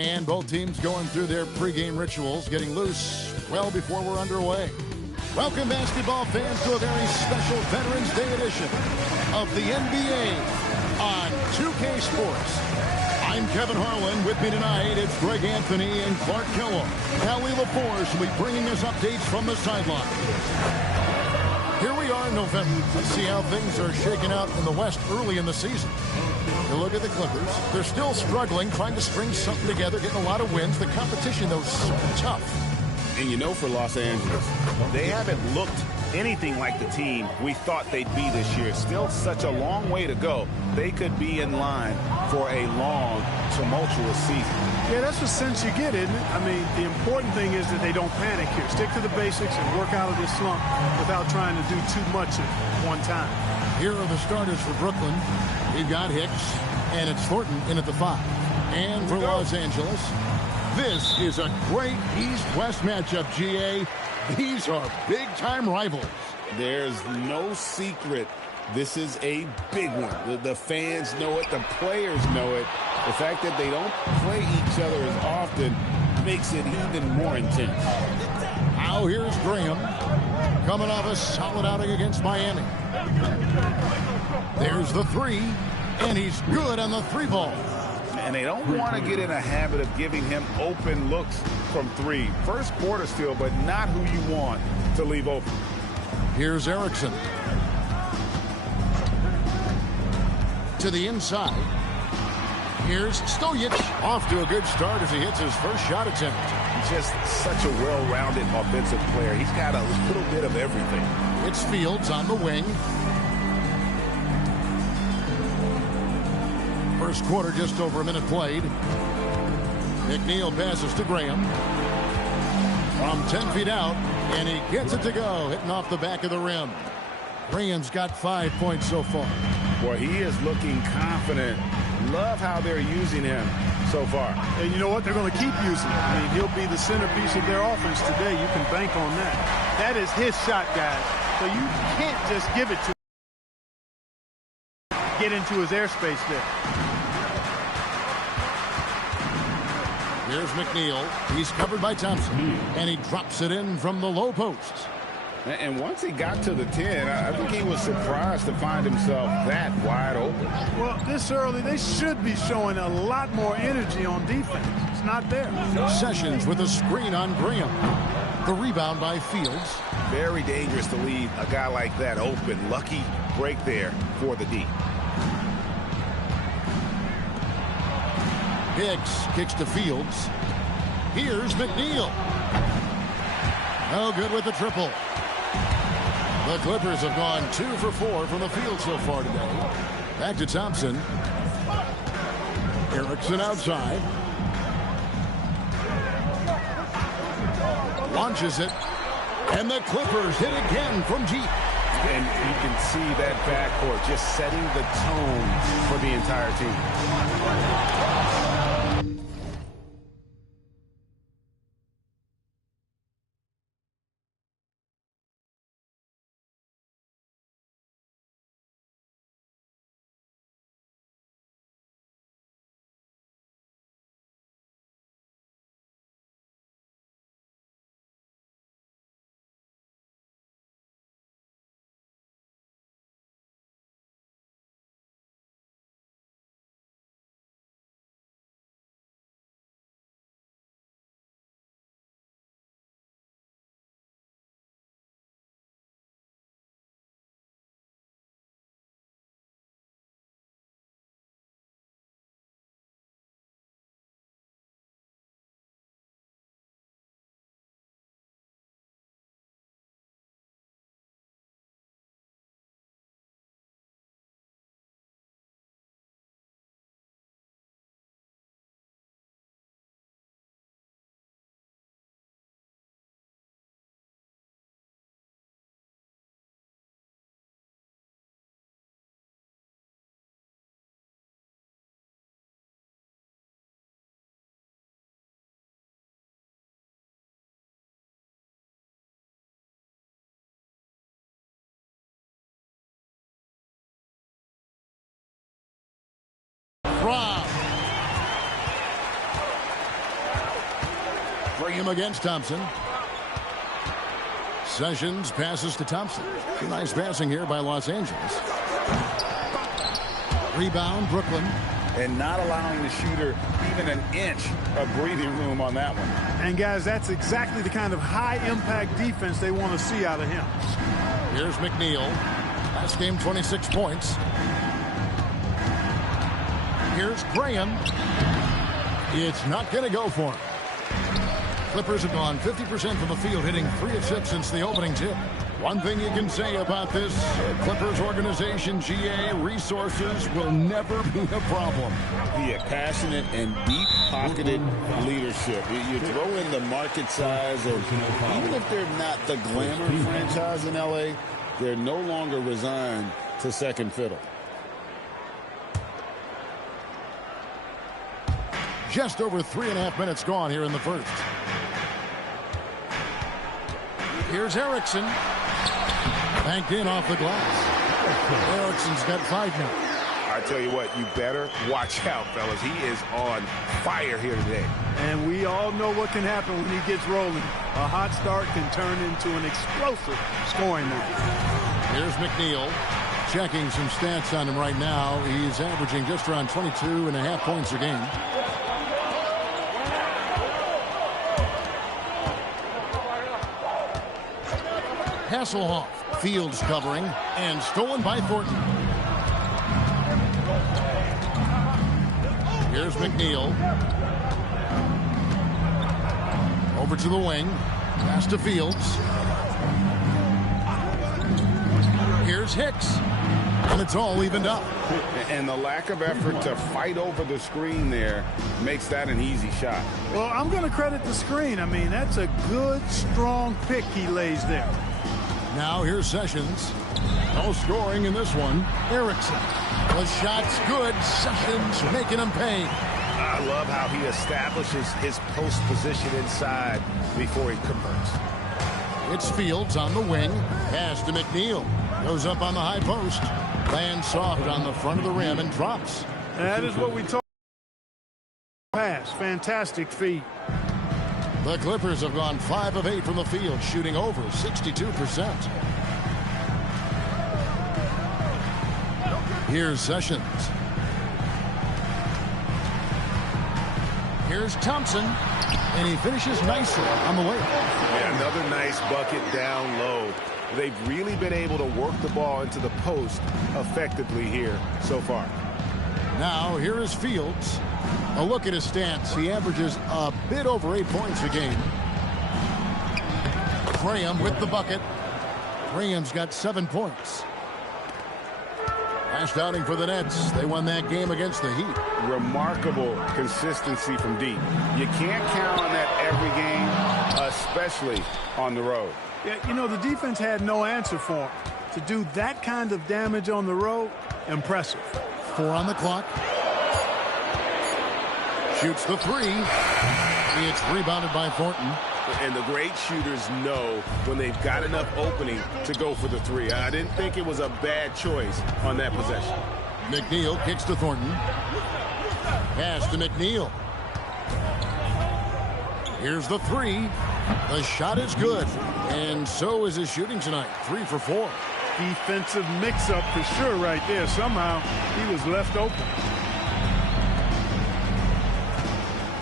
And both teams going through their pregame rituals, getting loose well before we're underway. Welcome, basketball fans, to a very special Veterans Day edition of the NBA on 2K Sports. I'm Kevin Harlan. With me tonight, it's Greg Anthony and Clark Kellogg. Allie LaForce will be bringing us updates from the sideline. Here we are in November. Let's see how things are shaking out in the West early in the season. You look at the Clippers. They're still struggling, trying to string something together, getting a lot of wins. The competition, though, is so tough. And you know, for Los Angeles, they haven't looked anything like the team we thought they'd be this year. Still such a long way to go. They could be in line for a long, tumultuous season. Yeah, that's the sense you get, isn't it? I mean, the important thing is that they don't panic here. Stick to the basics and work out of this slump without trying to do too much at one time. Here are the starters for Brooklyn. We've got Hicks, and it's Thornton in at the 5. And for Los Angeles, this is a great East-West matchup, GA. These are big-time rivals. There's no secret. This is a big one. The fans know it. The players know it. The fact that they don't play each other as often makes it even more intense. Now here's Graham coming off a solid outing against Miami. There's the 3, and he's good on the 3 ball. And they don't want to get in a habit of giving him open looks from 3. First quarter still, but not who you want to leave open. Here's Erickson. To the inside. Here's Stojic. Off to a good start as he hits his first shot attempt. Just such a well-rounded offensive player. He's got a little bit of everything. It's Fields on the wing. First quarter, just over a minute played. McNeil passes to Graham. From 10 feet out, and he gets it to go, hitting off the back of the rim. Graham's got 5 points so far. Boy, he is looking confident. Love how they're using him so far. And you know what? They're going to keep using him. I mean, he'll be the centerpiece of their offense today. You can bank on that. That is his shot, guys. So you can't just give it to him. Get into his airspace there. Here's McNeil. He's covered by Thompson. And he drops it in from the low post. And once he got to the 10, I think he was surprised to find himself that wide open. Well, this early, they should be showing a lot more energy on defense. It's not there. Sessions with a screen on Graham. The rebound by Fields. Very dangerous to leave a guy like that open. Lucky break there for the D. Hicks kicks to Fields. Here's McNeil. No good with the triple. The Clippers have gone 2 for 4 from the field so far today. Back to Thompson. Erickson outside. Launches it. And the Clippers hit again from deep. And you can see that backcourt just setting the tone for the entire team. Graham against Thompson. Sessions passes to Thompson. Nice passing here by Los Angeles. Rebound, Brooklyn. And not allowing the shooter even an inch of breathing room on that one. And, guys, that's exactly the kind of high-impact defense they want to see out of him. Here's McNeil. Last game, 26 points. Here's Graham. It's not going to go for him. Clippers have gone 50% from the field, hitting 3 of 6 since the opening tip. One thing you can say about this Clippers organization, GA, resources will never be a problem. He had passionate and deep-pocketed leadership. You throw in the market size, and even if they're not the glamour franchise in L.A., they're no longer resigned to second fiddle. Just over 3.5 minutes gone here in the first. Here's Erickson. Banked in off the glass. Erickson's got 5 now. I tell you what, you better watch out, fellas. He is on fire here today. And we all know what can happen when he gets rolling. A hot start can turn into an explosive scoring night. Here's McNeil. Checking some stats on him right now. He's averaging just around 22.5 points a game. Hasselhoff, Fields covering, and stolen by Thornton. Here's McNeil. Over to the wing. Pass to Fields. Here's Hicks. And it's all evened up. And the lack of effort to fight over the screen there makes that an easy shot. Well, I'm going to credit the screen. I mean, that's a good, strong pick he lays there. Now here's Sessions. No scoring in this one. Erickson. The shot's good. Sessions making him pay. I love how he establishes his post position inside before he converts. It's Fields on the wing. Pass to McNeil. Goes up on the high post. Lands soft on the front of the rim and drops. That is what we talk. Pass. Fantastic feed. The Clippers have gone 5 of 8 from the field, shooting over 62%. Here's Sessions. Here's Thompson, and he finishes nicely on the way. Yeah, another nice bucket down low. They've really been able to work the ball into the post effectively here so far. Now, here is Fields. A look at his stats. He averages a bit over 8 points a game. Graham with the bucket. Graham's got 7 points. Last outing for the Nets. They won that game against the Heat. Remarkable consistency from deep. You can't count on that every game, especially on the road. Yeah, you know, the defense had no answer for him. To do that kind of damage on the road, impressive. 4 on the clock. Shoots the 3. It's rebounded by Thornton. And the great shooters know when they've got enough opening to go for the 3. I didn't think it was a bad choice on that possession. McNeil kicks to Thornton. Pass to McNeil. Here's the 3. The shot is good. And so is his shooting tonight. 3 for 4. Defensive mix-up for sure right there. Somehow he was left open.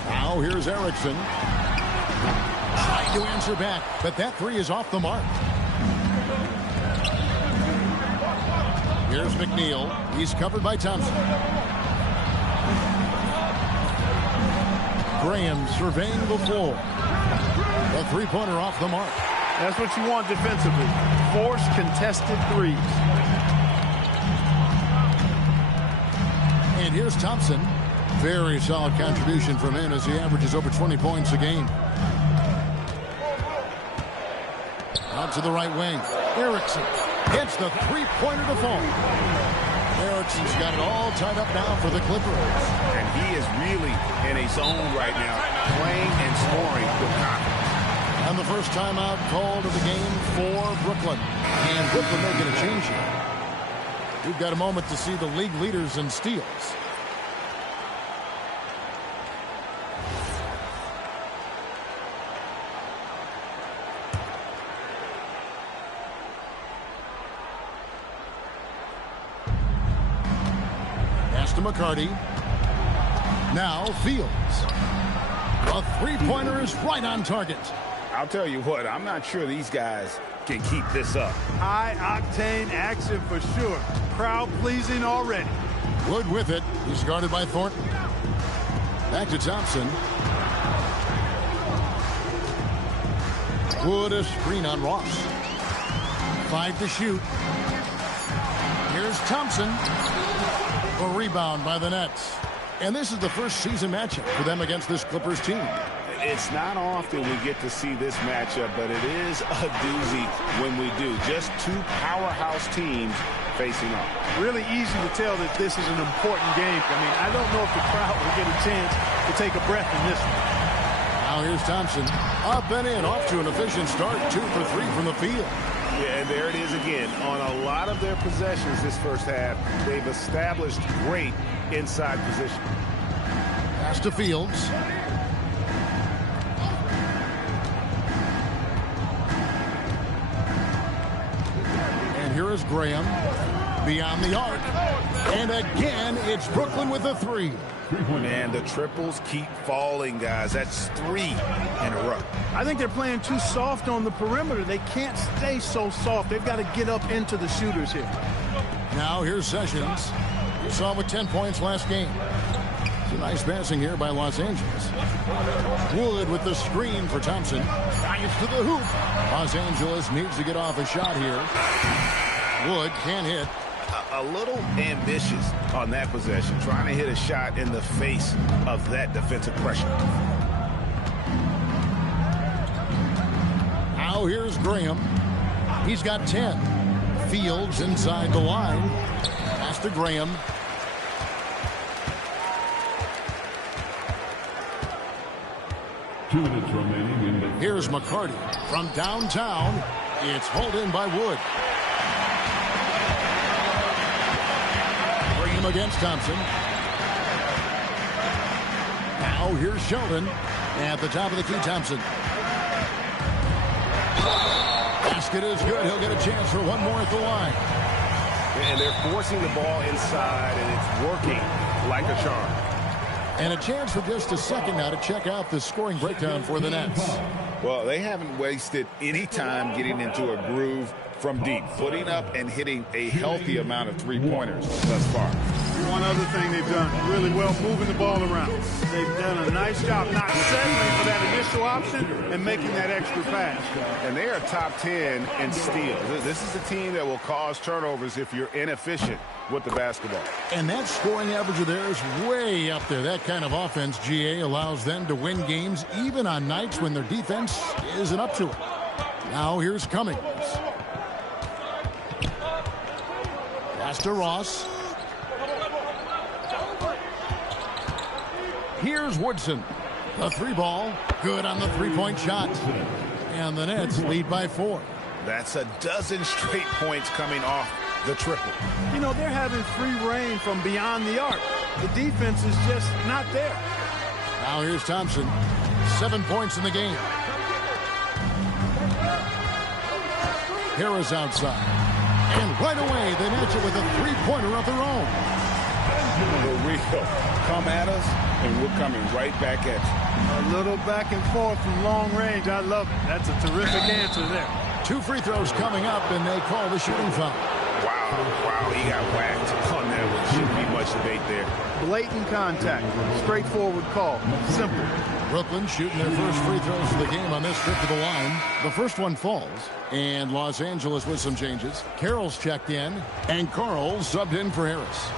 Now here's Erickson. Trying to answer back, but that 3 is off the mark. Here's McNeil. He's covered by Thompson. Graham surveying the floor. The 3-pointer off the mark. That's what you want defensively. Force contested 3s. And here's Thompson. Very solid contribution from him as he averages over 20 points a game. Out to the right wing. Erickson gets the 3-pointer to fall. Erickson's got it all tied up now for the Clippers. And he is really in a zone right now, playing and scoring with confidence. And the first timeout called of the game for Brooklyn. And Brooklyn making a change here. We've got a moment to see the league leaders in steals. Pass to McCarty. Now Fields. A three-pointer is right on target. I'll tell you what, I'm not sure these guys can keep this up. High-octane action for sure. Crowd-pleasing already. Wood with it. He's guarded by Thornton. Back to Thompson. Wood a screen on Ross. 5 to shoot. Here's Thompson. A rebound by the Nets. And this is the first season matchup for them against this Clippers team. It's not often we get to see this matchup, but it is a doozy when we do. Just two powerhouse teams facing off. Really easy to tell that this is an important game. I mean, I don't know if the crowd will get a chance to take a breath in this one. Now here's Thompson. Up and in, off to an efficient start. 2 for 3 from the field. Yeah, and there it is again. On a lot of their possessions this first half, they've established great inside position. Pass to Fields. And here is Graham. Beyond the arc. And again, it's Brooklyn with a 3. Man, the triples keep falling, guys. That's 3 in a row. I think they're playing too soft on the perimeter. They can't stay so soft. They've got to get up into the shooters here. Now here's Sessions. You saw him with 10 points last game. Some nice passing here by Los Angeles. Wood with the screen for Thompson. Drives to the hoop. Los Angeles needs to get off a shot here. Wood can't hit. A little ambitious on that possession, trying to hit a shot in the face of that defensive pressure. Now here's Graham. He's got 10. Fields inside the line. Pass to Graham. Here's McCarty from downtown. It's hauled in by Wood. Graham against Thompson. Now here's Sheldon at the top of the key. Thompson. Basket is good. He'll get a chance for one more at the line. And they're forcing the ball inside, and it's working like a charm. And a chance for just a second now to check out the scoring breakdown for the Nets. Well, they haven't wasted any time getting into a groove from deep, putting up and hitting a healthy amount of three-pointers thus far. One other thing they've done really well, moving the ball around. They've done a nice job not settling for that initial option and making that extra pass. And they are top 10 in steals. This is a team that will cause turnovers if you're inefficient with the basketball. And that scoring average of theirs way up there. That kind of offense, GA, allows them to win games even on nights when their defense isn't up to it. Now here's Cummings. Pass to Ross. Here's Woodson. The 3-ball. Good on the three-point shot. And the Nets lead by 4. That's a dozen straight points coming off the triple. You know, they're having free reign from beyond the arc. The defense is just not there. Now here's Thompson. 7 points in the game. Harris outside. And right away, they match it with a three-pointer of their own. For real. Come at us, and we're coming right back at you. A little back and forth from long range. I love it. That's a terrific answer there. 2 free throws coming up, and they call the shooting foul. Wow, he got whacked on that one. Shouldn't be much debate there. Blatant contact. Straightforward call. Simple. Brooklyn shooting their first free throws of the game on this trip to the line. The first one falls, and Los Angeles with some changes. Carroll's checked in, and Carl subbed in for Harris.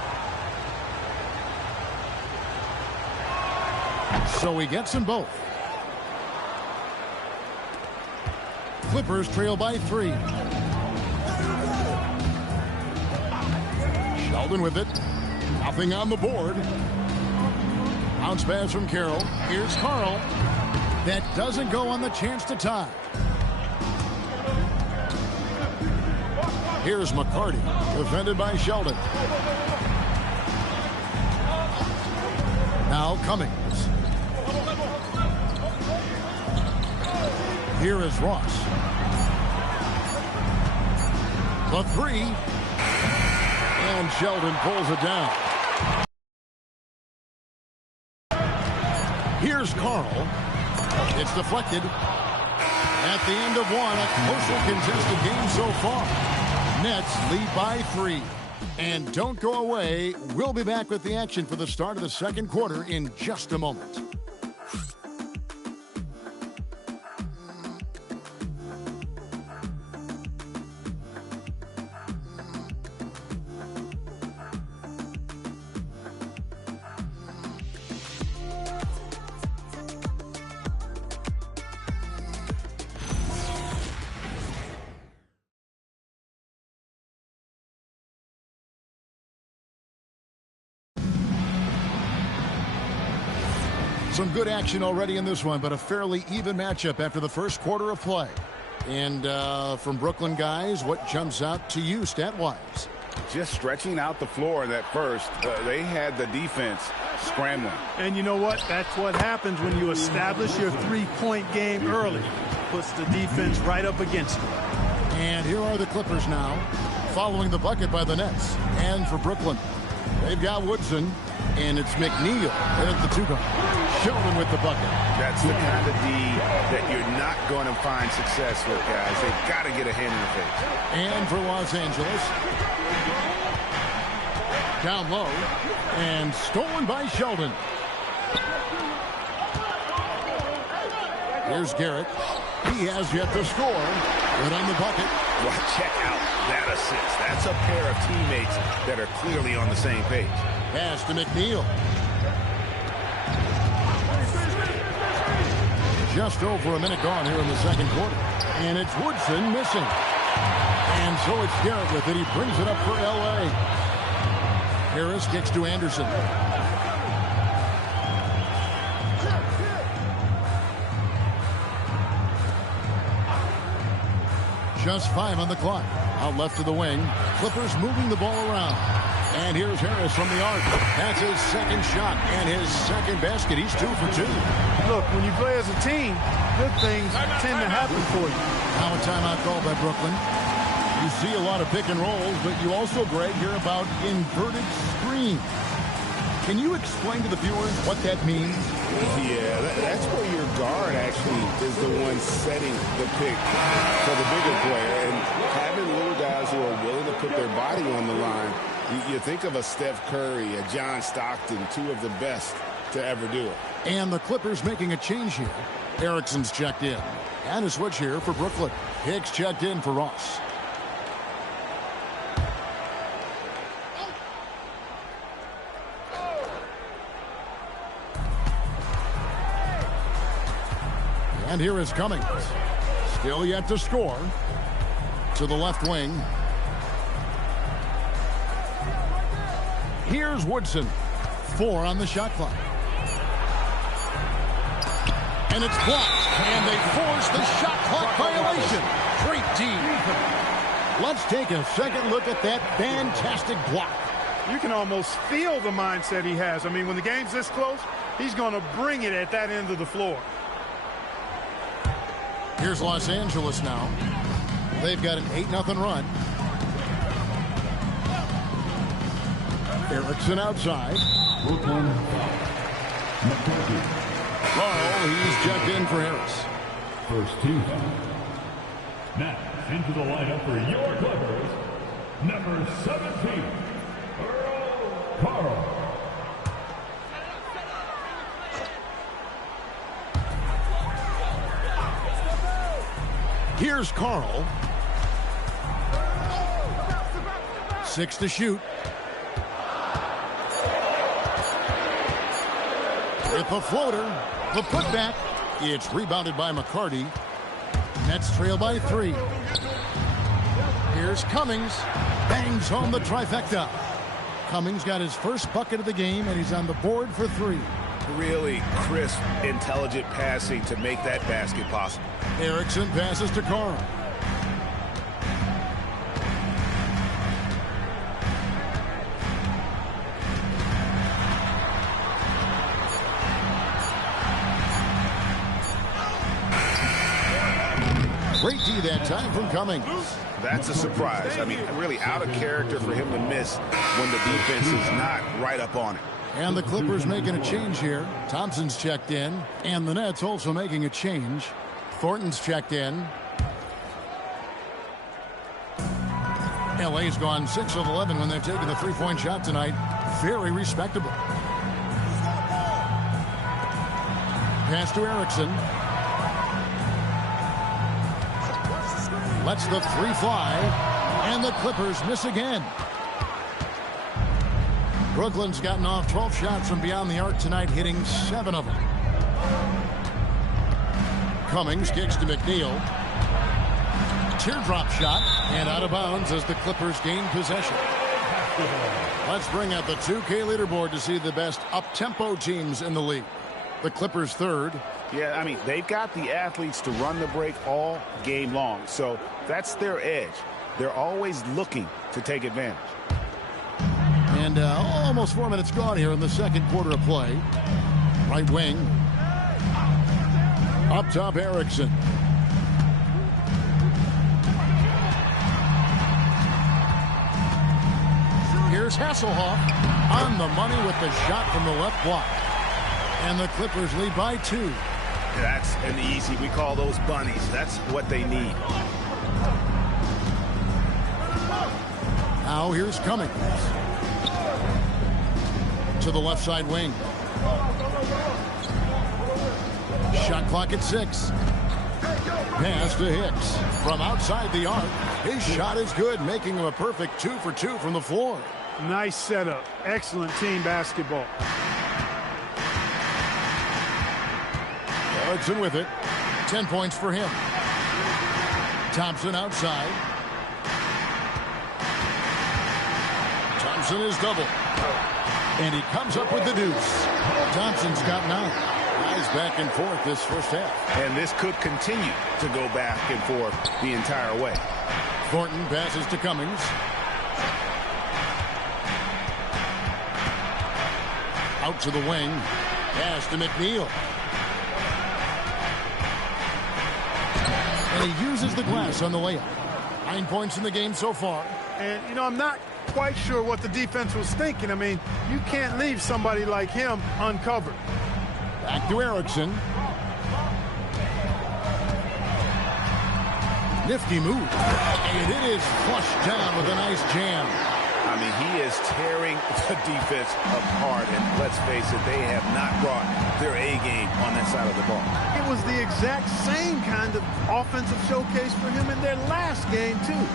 So he gets them both. Clippers trail by 3. Sheldon with it. Nothing on the board. Bounce pass from Carroll. Here's Carl. That doesn't go on the chance to tie. Here's McCarty. Defended by Sheldon. Now Cummings. Here is Ross. The 3. And Sheldon pulls it down. Here's Carl. It's deflected. At the end of one, a closely contested game so far. Nets lead by 3. And don't go away. We'll be back with the action for the start of the second quarter in just a moment. Some good action already in this one, but a fairly even matchup after the first quarter of play. And from Brooklyn, guys, what jumps out to you stat-wise? Just stretching out the floor in that first. They had the defense scrambling. And you know what? That's what happens when you establish your three-point game early. Puts the defense right up against it. And here are the Clippers now, following the bucket by the Nets. And for Brooklyn, they've got Woodson, and it's McNeil at the two-guard. Sheldon with the bucket. That's the kind of D that you're not going to find success with, guys. They've got to get a hand in the face. And for Los Angeles, down low, and stolen by Sheldon. Here's Garrett. He has yet to score, but on the bucket. Well, check out that assist. That's a pair of teammates that are clearly on the same page. Pass to McNeil. Just over a minute gone here in the second quarter. And it's Woodson missing. And so it's Garrett with it. He brings it up for L.A. Harris kicks to Anderson. Just 5 on the clock. Out left to the wing. Clippers moving the ball around. And here's Harris from the arc. That's his second shot and his second basket. He's 2 for 2. Look, when you play as a team, good things tend to happen for you. Now a timeout called by Brooklyn. You see a lot of pick and rolls, but you also, Greg, hear about inverted screen. Can you explain to the viewers what that means? Yeah, that's where your guard actually is the one setting the pick for the bigger player. And having little guys who are willing to put their body on the line, you think of a Steph Curry, a John Stockton, 2 of the best to ever do it. And the Clippers making a change here. Erickson's checked in. And a switch here for Brooklyn. Hicks checked in for Ross. And here is Cummings. Still yet to score. To the left wing. Here's Woodson. 4 on the shot clock. And it's blocked. And they force the shot clock violation. Great D. Let's take a second look at that fantastic block. You can almost feel the mindset he has. I mean, when the game's this close, he's going to bring it at that end of the floor. Here's Los Angeles now. They've got an 8-0 run. Erickson outside. Carl, he's checked in for Harris. First team. Now into the lineup for your Clippers, number 17, Earl Carl. Here's Carl. 6 to shoot. With the floater, the putback. It's rebounded by McCarty. Nets trail by 3. Here's Cummings. Bangs home the trifecta. Cummings got his first bucket of the game, and he's on the board for 3. Really crisp, intelligent passing to make that basket possible. Erickson passes to Carl. Great D that time from Cummings. That's a surprise. I mean, really out of character for him to miss when the defense is not right up on it. And the Clippers making a change here. Thompson's checked in. And the Nets also making a change. Thornton's checked in. LA's gone 6 of 11 when they've taken the three-point shot tonight. Very respectable. Pass to Erickson. Lets the three fly. And the Clippers miss again. Brooklyn's gotten off 12 shots from beyond the arc tonight, hitting 7 of them. Cummings kicks to McNeil. Teardrop shot and out of bounds as the Clippers gain possession. Let's bring out the 2K leaderboard to see the best up-tempo teams in the league. The Clippers third. Yeah, I mean, they've got the athletes to run the break all game long, so that's their edge. They're always looking to take advantage. And almost 4 minutes gone here in the second quarter of play. Right wing. Up top, Erickson. Here's Hasselhoff on the money with the shot from the left block. And the Clippers lead by 2. That's an easy. We call those bunnies. That's what they need. Now here's Cummings. To the left side wing. Shot clock at 6. Pass to Hicks. From outside the arc. His shot is good, making him a perfect 2 for 2 from the floor. Nice setup. Excellent team basketball. Erickson with it. 10 points for him. Thompson outside. Thompson is double. And he comes up with the deuce. Thompson's got 9. Guys back and forth this first half. And this could continue to go back and forth the entire way. Thornton passes to Cummings. Out to the wing. Pass to McNeil. And he uses the glass on the layup. 9 points in the game so far. And, you know, I'm not quite sure what the defense was thinking. I mean, you can't leave somebody like him uncovered. Back to Erickson. Nifty move. And it is flushed down with a nice jam. I mean, he is tearing the defense apart. And let's face it, they have not brought their A game on that side of the ball. It was the exact same kind of offensive showcase for him in their last game, too.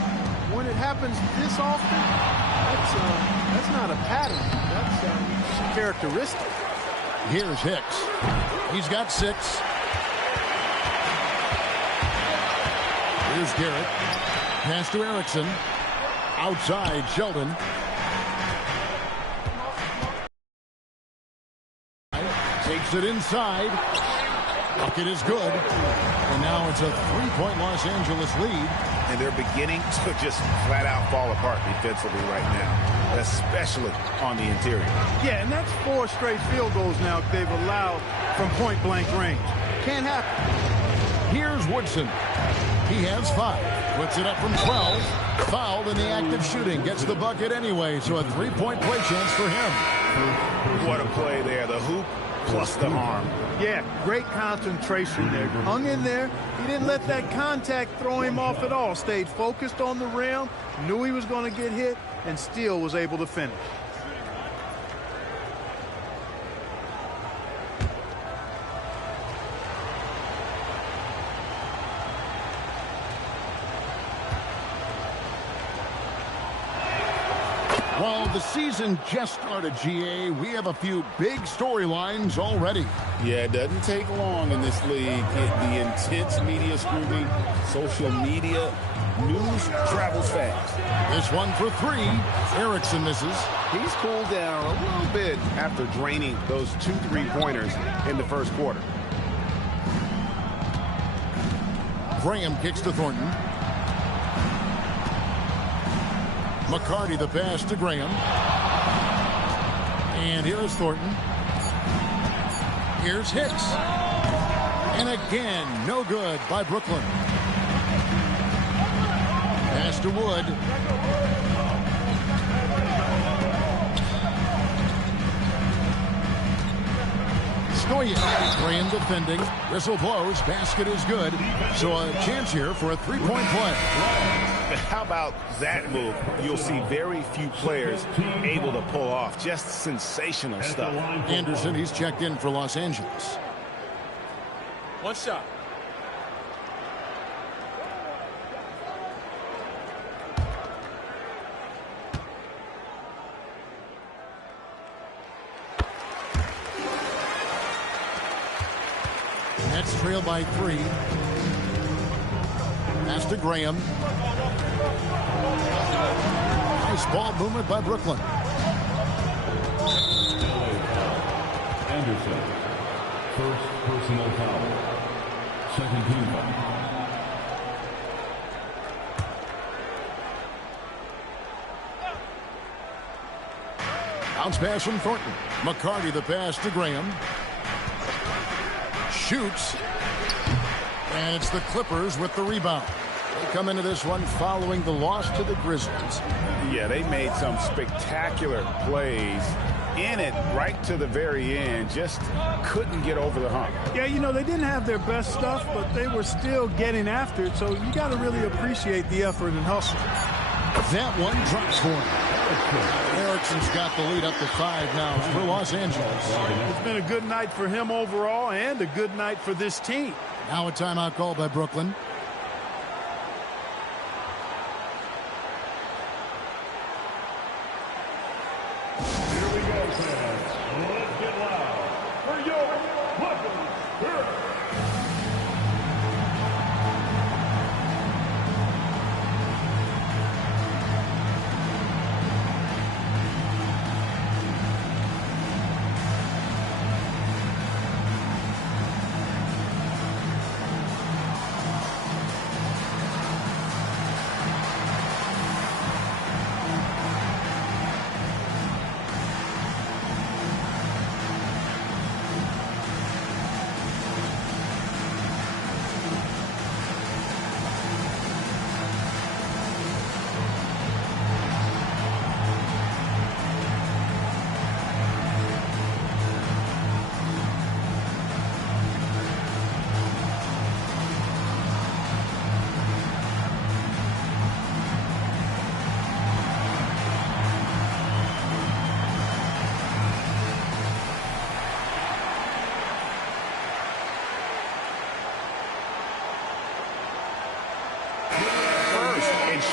When it happens this often, that's not a pattern. That's characteristic. Here's Hicks. He's got 6. Here's Garrett. Pass to Erickson. Outside, Sheldon. Takes it inside. Bucket is good. And now it's a 3-point Los Angeles lead. And they're beginning to just flat out fall apart defensively right now, especially on the interior. Yeah, and that's 4 straight field goals now they've allowed from point-blank range. Can't happen. Here's Woodson. He has 5. Puts it up from 12. Fouled in the act of shooting. Gets the bucket anyway, so a 3-point play chance for him. What a play there. The hoop plus the arm. Yeah, great concentration there. Hung in there. He didn't let that contact throw him off at all. Stayed focused on the rim, knew he was going to get hit, and still was able to finish. Well, the season just started, GA. We have a few big storylines already. Yeah, it doesn't take long in this league. The intense media scrutiny, social media, news travels fast. This one for 3. Erickson misses. He's cooled down a little bit after draining those 2 3-pointers in the first quarter. Graham kicks to Thornton. McCarty the pass to Graham. And here is Thornton. Here's Hicks. And again, no good by Brooklyn. Pass to Wood. Stoyan. Graham defending. Whistle blows. Basket is good. So a chance here for a three-point play. How about that move? You'll see very few players able to pull off. Just sensational stuff. Anderson, he's checked in for Los Angeles. One shot. Nets trail by 3. Pass to Graham. Nice ball movement by Brooklyn. Anderson. First personal foul. Second team foul. Bounce pass from Thornton. McCarty the pass to Graham. Shoots. And it's the Clippers with the rebound. They come into this one following the loss to the Grizzlies. Yeah, they made some spectacular plays in it right to the very end. Just couldn't get over the hump. Yeah, you know, they didn't have their best stuff, but they were still getting after it. So you got to really appreciate the effort and hustle. That one drops for him. Erickson's got the lead up to 5 now for Los Angeles. It's been a good night for him overall and a good night for this team. Now a timeout call by Brooklyn. Here we go, fans. Let's get loud for your Clippers.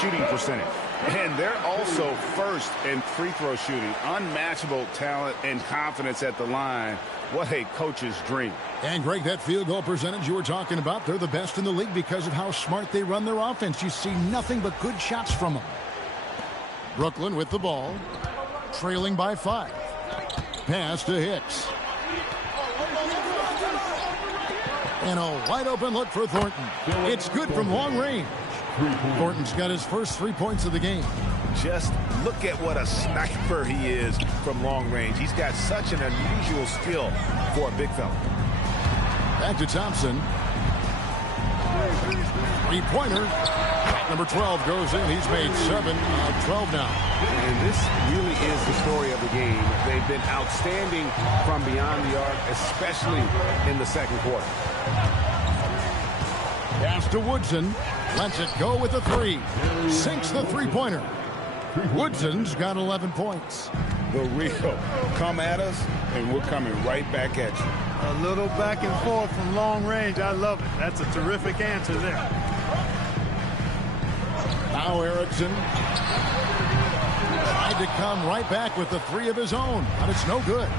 Shooting percentage. And they're also first in free throw shooting. Unmatchable talent and confidence at the line. What a coach's dream. And Greg, that field goal percentage you were talking about, they're the best in the league because of how smart they run their offense. You see nothing but good shots from them. Brooklyn with the ball, trailing by 5. Pass to Hicks. And a wide open look for Thornton. It's good from long range. Thornton's got his first 3 points of the game. Just look at what a sniper he is from long range. He's got such an unusual skill for a big fella. Back to Thompson. Three-pointer. Number 12 goes in. He's made 7 out of 12 now. And this really is the story of the game. They've been outstanding from beyond the arc, especially in the second quarter. Pass to Woodson. Lets it go with a 3. Sinks the three-pointer. Woodson's got 11 points. The real come at us, and we're coming right back at you. A little back and forth from long range. I love it. That's a terrific answer there. Now Erickson tried to come right back with the 3 of his own, but it's no good.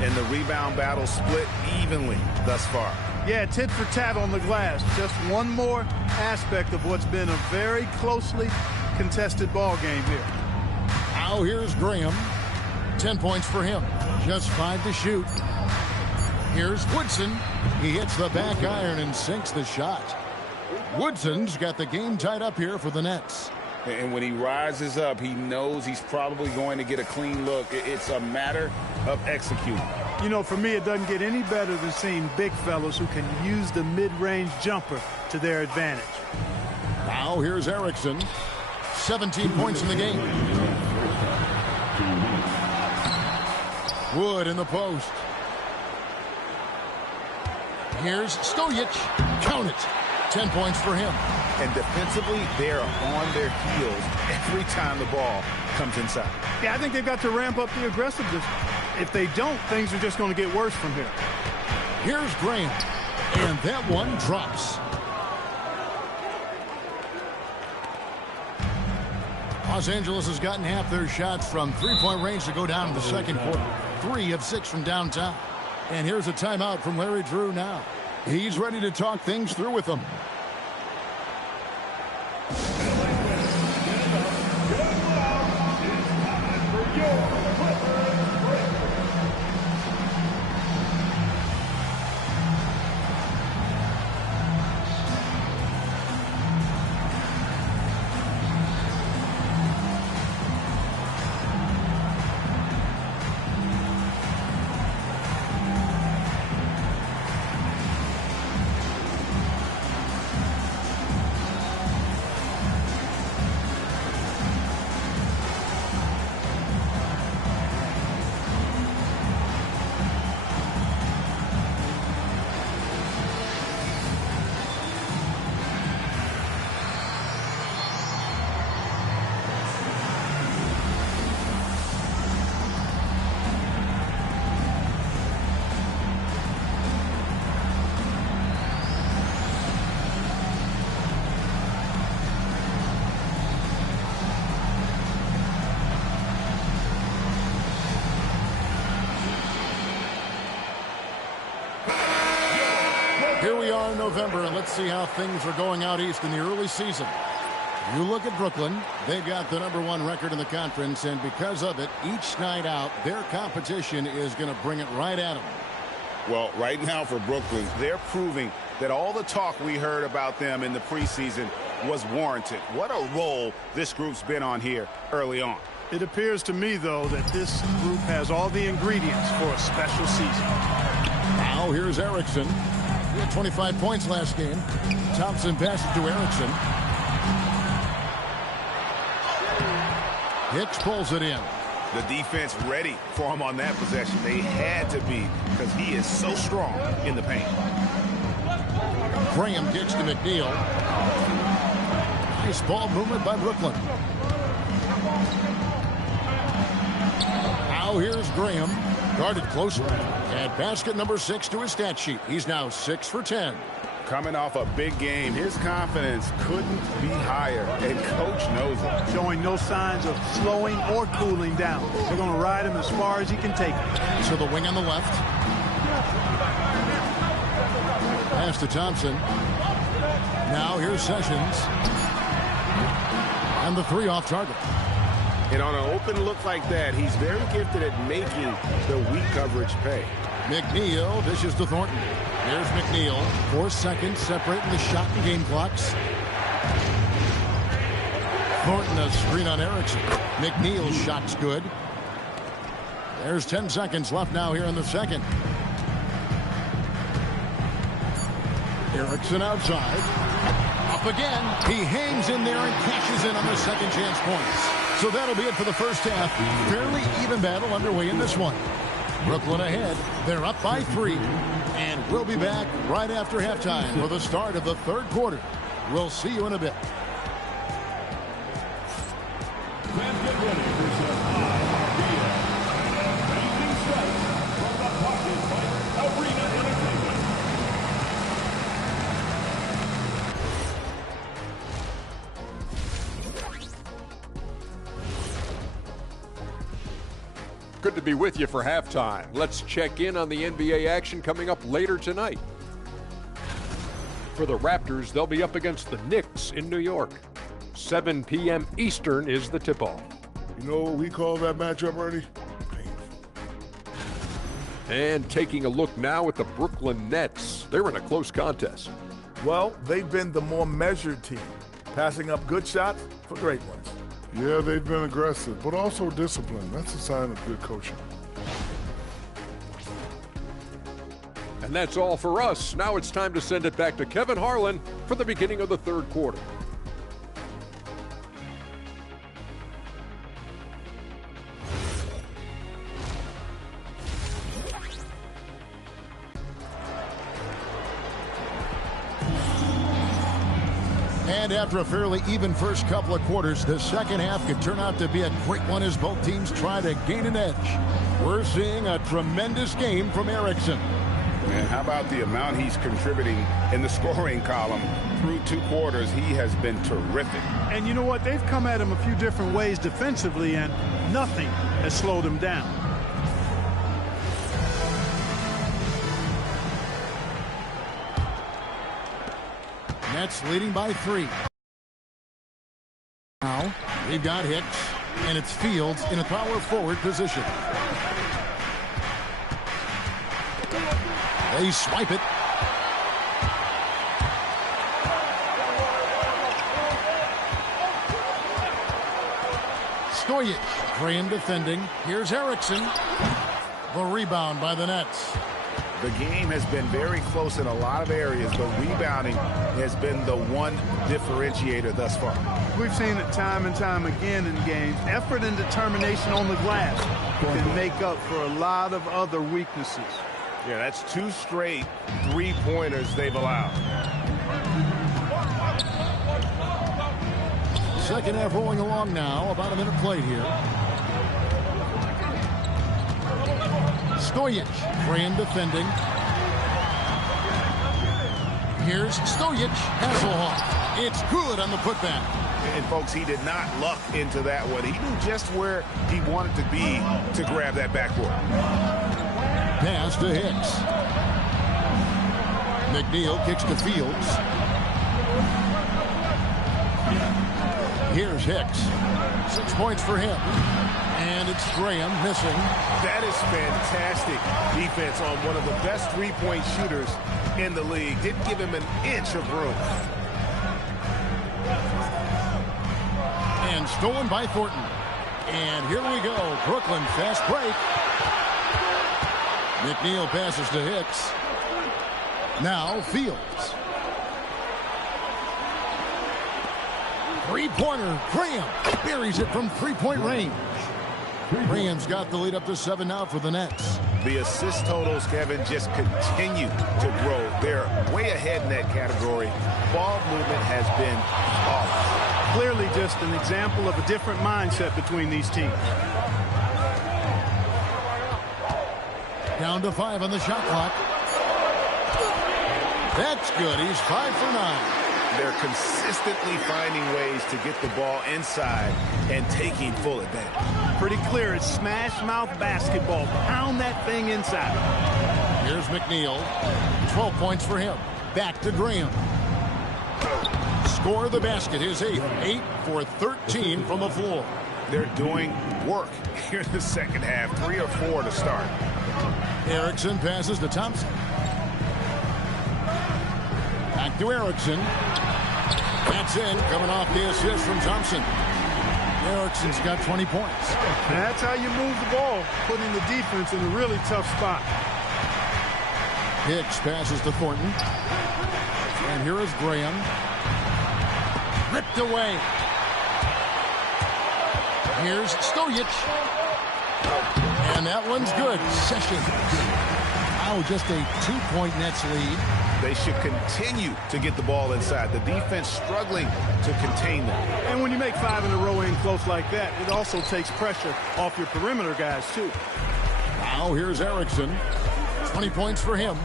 And the rebound battle split evenly thus far. Yeah, tit for tat on the glass. Just one more aspect of what's been a very closely contested ball game here. Now here's Graham. 10 points for him. Just 5 to shoot. Here's Woodson. He hits the back iron and sinks the shot. Woodson's got the game tied up here for the Nets. And when he rises up, he knows he's probably going to get a clean look. It's a matter of executing. You know, for me, it doesn't get any better than seeing big fellas who can use the mid-range jumper to their advantage. Now here's Erickson. 17 points in the game. Wood in the post. Here's Stojic. Count it. 10 points for him. And defensively, they're on their heels every time the ball comes inside. Yeah, I think they've got to ramp up the aggressiveness. If they don't, things are just going to get worse from here. Here's Graham. And that one drops. Los Angeles has gotten half their shots from three-point range to go down in the second quarter. 3 of 6 from downtown. And here's a timeout from Larry Drew now. He's ready to talk things through with them. Here we are in November, and let's see how things are going out east in the early season. You look at Brooklyn. They've got the #1 record in the conference, and because of it, each night out, their competition is going to bring it right at them. Well, right now for Brooklyn, they're proving that all the talk we heard about them in the preseason was warranted. What a role this group's been on here early on. It appears to me, though, that this group has all the ingredients for a special season. Now here's Erickson. He had 25 points last game. Thompson passes to Erickson. Hicks pulls it in. The defense ready for him on that possession. They had to be, because he is so strong in the paint. Graham gets to McNeil. Nice ball movement by Brooklyn. Now here's Graham. Guarded closely. And basket number 6 to his stat sheet. He's now 6 for 10. Coming off a big game, his confidence couldn't be higher, and coach knows it. Showing no signs of slowing or cooling down. They're going to ride him as far as he can take him. To the wing on the left. Pass to Thompson. Now here's Sessions. And the 3 off target. And on an open look like that, he's very gifted at making the weak coverage pay. McNeil dishes to Thornton. Here's McNeil. 4 seconds separating the shot and game clocks. Thornton a screen on Erickson. McNeil's shot's good. There's 10 seconds left now here in the second. Erickson outside. Up again. He hangs in there and cashes in on the second chance points. So that'll be it for the first half. Fairly even battle underway in this one. Brooklyn ahead. They're up by 3. And we'll be back right after halftime for the start of the third quarter. We'll see you in a bit. Let's get ready for some high amazing strikes from the Pocket Fight Arena Entertainment. Good to be with you for halftime. Let's check in on the NBA action coming up later tonight. For the Raptors, they'll be up against the Knicks in New York. 7 p.m. Eastern is the tip-off. You know what we call that matchup, Ernie? And taking a look now at the Brooklyn Nets. They're in a close contest. Well, they've been the more measured team, passing up good shots for great ones. Yeah, they've been aggressive, but also disciplined. That's a sign of good coaching. And that's all for us. Now it's time to send it back to Kevin Harlan for the beginning of the third quarter. And after a fairly even first couple of quarters, the second half could turn out to be a great one as both teams try to gain an edge. We're seeing a tremendous game from Erickson. And how about the amount he's contributing in the scoring column through 2 quarters? He has been terrific. And you know what? They've come at him a few different ways defensively, and nothing has slowed him down. Nets leading by 3. Now, we've got Hicks, and it's Fields in a power forward position. They swipe it. Stojic, Graham defending. Here's Erickson. The rebound by the Nets. The game has been very close in a lot of areas, but rebounding has been the one differentiator thus far. We've seen it time and time again in games. Effort and determination on the glass can make up for a lot of other weaknesses. Yeah, that's 2 straight 3-pointers they've allowed. Second half rolling along now. About a minute played here. Stojic, Graham defending. Here's Stojic, Hasselhoff. It's good on the putback. And folks, he did not luck into that one. He knew just where he wanted to be to grab that backboard. Pass to Hicks. McNeil kicks to Fields. Here's Hicks. 6 points for him. And it's Graham missing. That is fantastic defense on one of the best 3-point shooters in the league. Didn't give him an inch of room. And stolen by Thornton. And here we go. Brooklyn fast break. McNeil passes to Hicks. Now Fields. Three-pointer. Graham buries it from 3-point range. Graham's got the lead up to 7 now for the Nets. The assist totals, Kevin, just continue to grow. They're way ahead in that category. Ball movement has been flawless. Clearly just an example of a different mindset between these teams. Down to 5 on the shot clock. That's good. He's 5 for 9. They're consistently finding ways to get the ball inside and taking full advantage. Pretty clear. It's smash mouth basketball. Pound that thing inside. Here's McNeil. 12 points for him. Back to Graham. Score the basket. His 8th. 8 for 13 from the floor. They're doing work here in the second half. 3 or 4 to start. Erickson passes to Thompson. Back to Erickson. That's in, coming off the assist from Thompson. Erickson's got 20 points. That's how you move the ball, putting the defense in a really tough spot. Hicks passes to Thornton. And here is Graham. Ripped away. Here's Stojic. And that one's good. Sessions. Now just a 2-point Nets lead. They should continue to get the ball inside. The defense struggling to contain them. And when you make 5 in a row in close like that, it also takes pressure off your perimeter guys, too. Now here's Erickson. 20 points for him.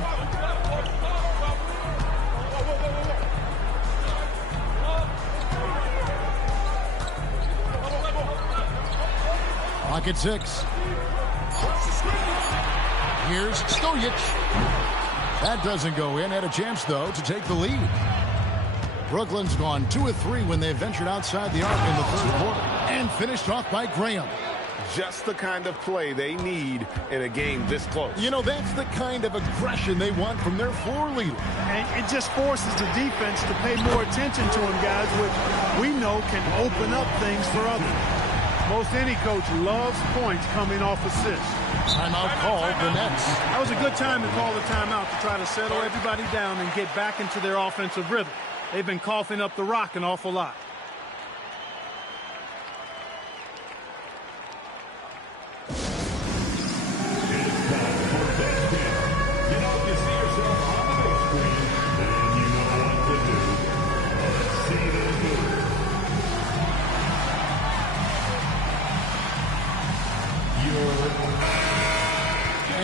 Clock at 6. Here's Stojic. That doesn't go in. Had a chance, though, to take the lead. Brooklyn's gone 2 of 3 when they ventured outside the arc in the third quarter. And finished off by Graham. Just the kind of play they need in a game this close. You know, that's the kind of aggression they want from their floor leader. And it just forces the defense to pay more attention to him, guys, which we know can open up things for others. Most any coach loves points coming off assists. Timeout called the Nets. That was a good time to call the timeout to try to settle everybody down and get back into their offensive rhythm. They've been coughing up the rock an awful lot.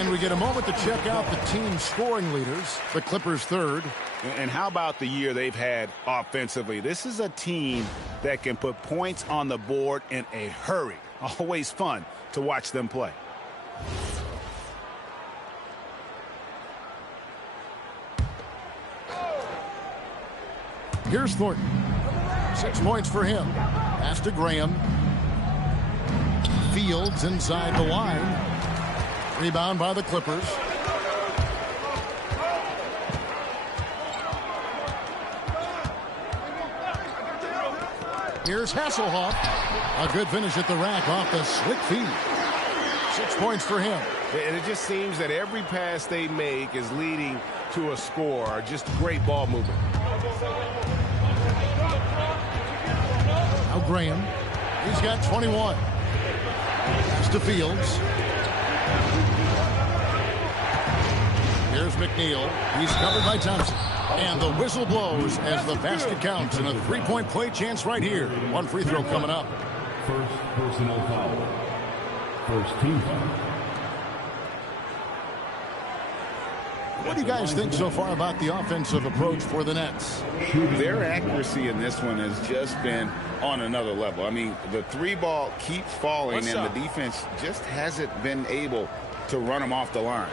And we get a moment to check out the team scoring leaders. The Clippers third. And how about the year they've had offensively? This is a team that can put points on the board in a hurry. Always fun to watch them play. Here's Thornton. 6 points for him. Pass to Graham. Fields inside the line. Rebound by the Clippers. Here's Hasselhoff. A good finish at the rack off the slick feed. 6 points for him. And it just seems that every pass they make is leading to a score. Just great ball movement. Now Graham. He's got 21. Pass to Fields. Here's McNeil. He's covered by Thompson. And the whistle blows as the basket counts, and a 3-point play chance right here. One free throw coming up. First personal foul. First team foul. What do you guys think so far about the offensive approach for the Nets? Their accuracy in this one has just been on another level. I mean, the 3-ball keeps falling, and the defense just hasn't been able to run them off the line.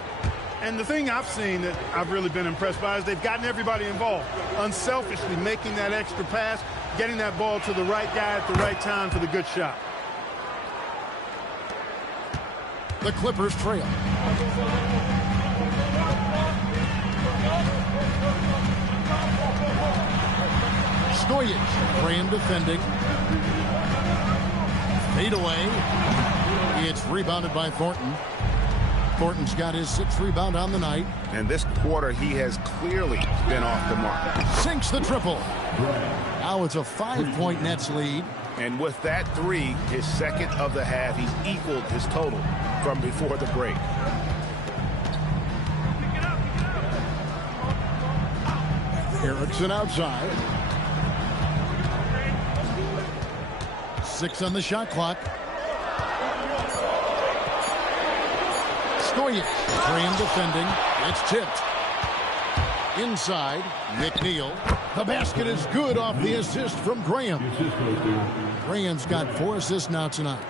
And the thing I've seen that I've really been impressed by is they've gotten everybody involved, unselfishly making that extra pass, getting that ball to the right guy at the right time for the good shot. The Clippers trail. Stojic, Graham defending. Fade away. It's rebounded by Thornton. Thornton's got his 6th rebound on the night. And this quarter, he has clearly been off the mark. Sinks the triple. Now it's a 5-point Nets lead. And with that 3, his second of the half, he equaled his total from before the break. Erickson outside. 6 on the shot clock. Stojic, Graham defending. It's tipped. Inside, McNeil. The basket is good off the assist from Graham. Graham's got 4 assists now tonight.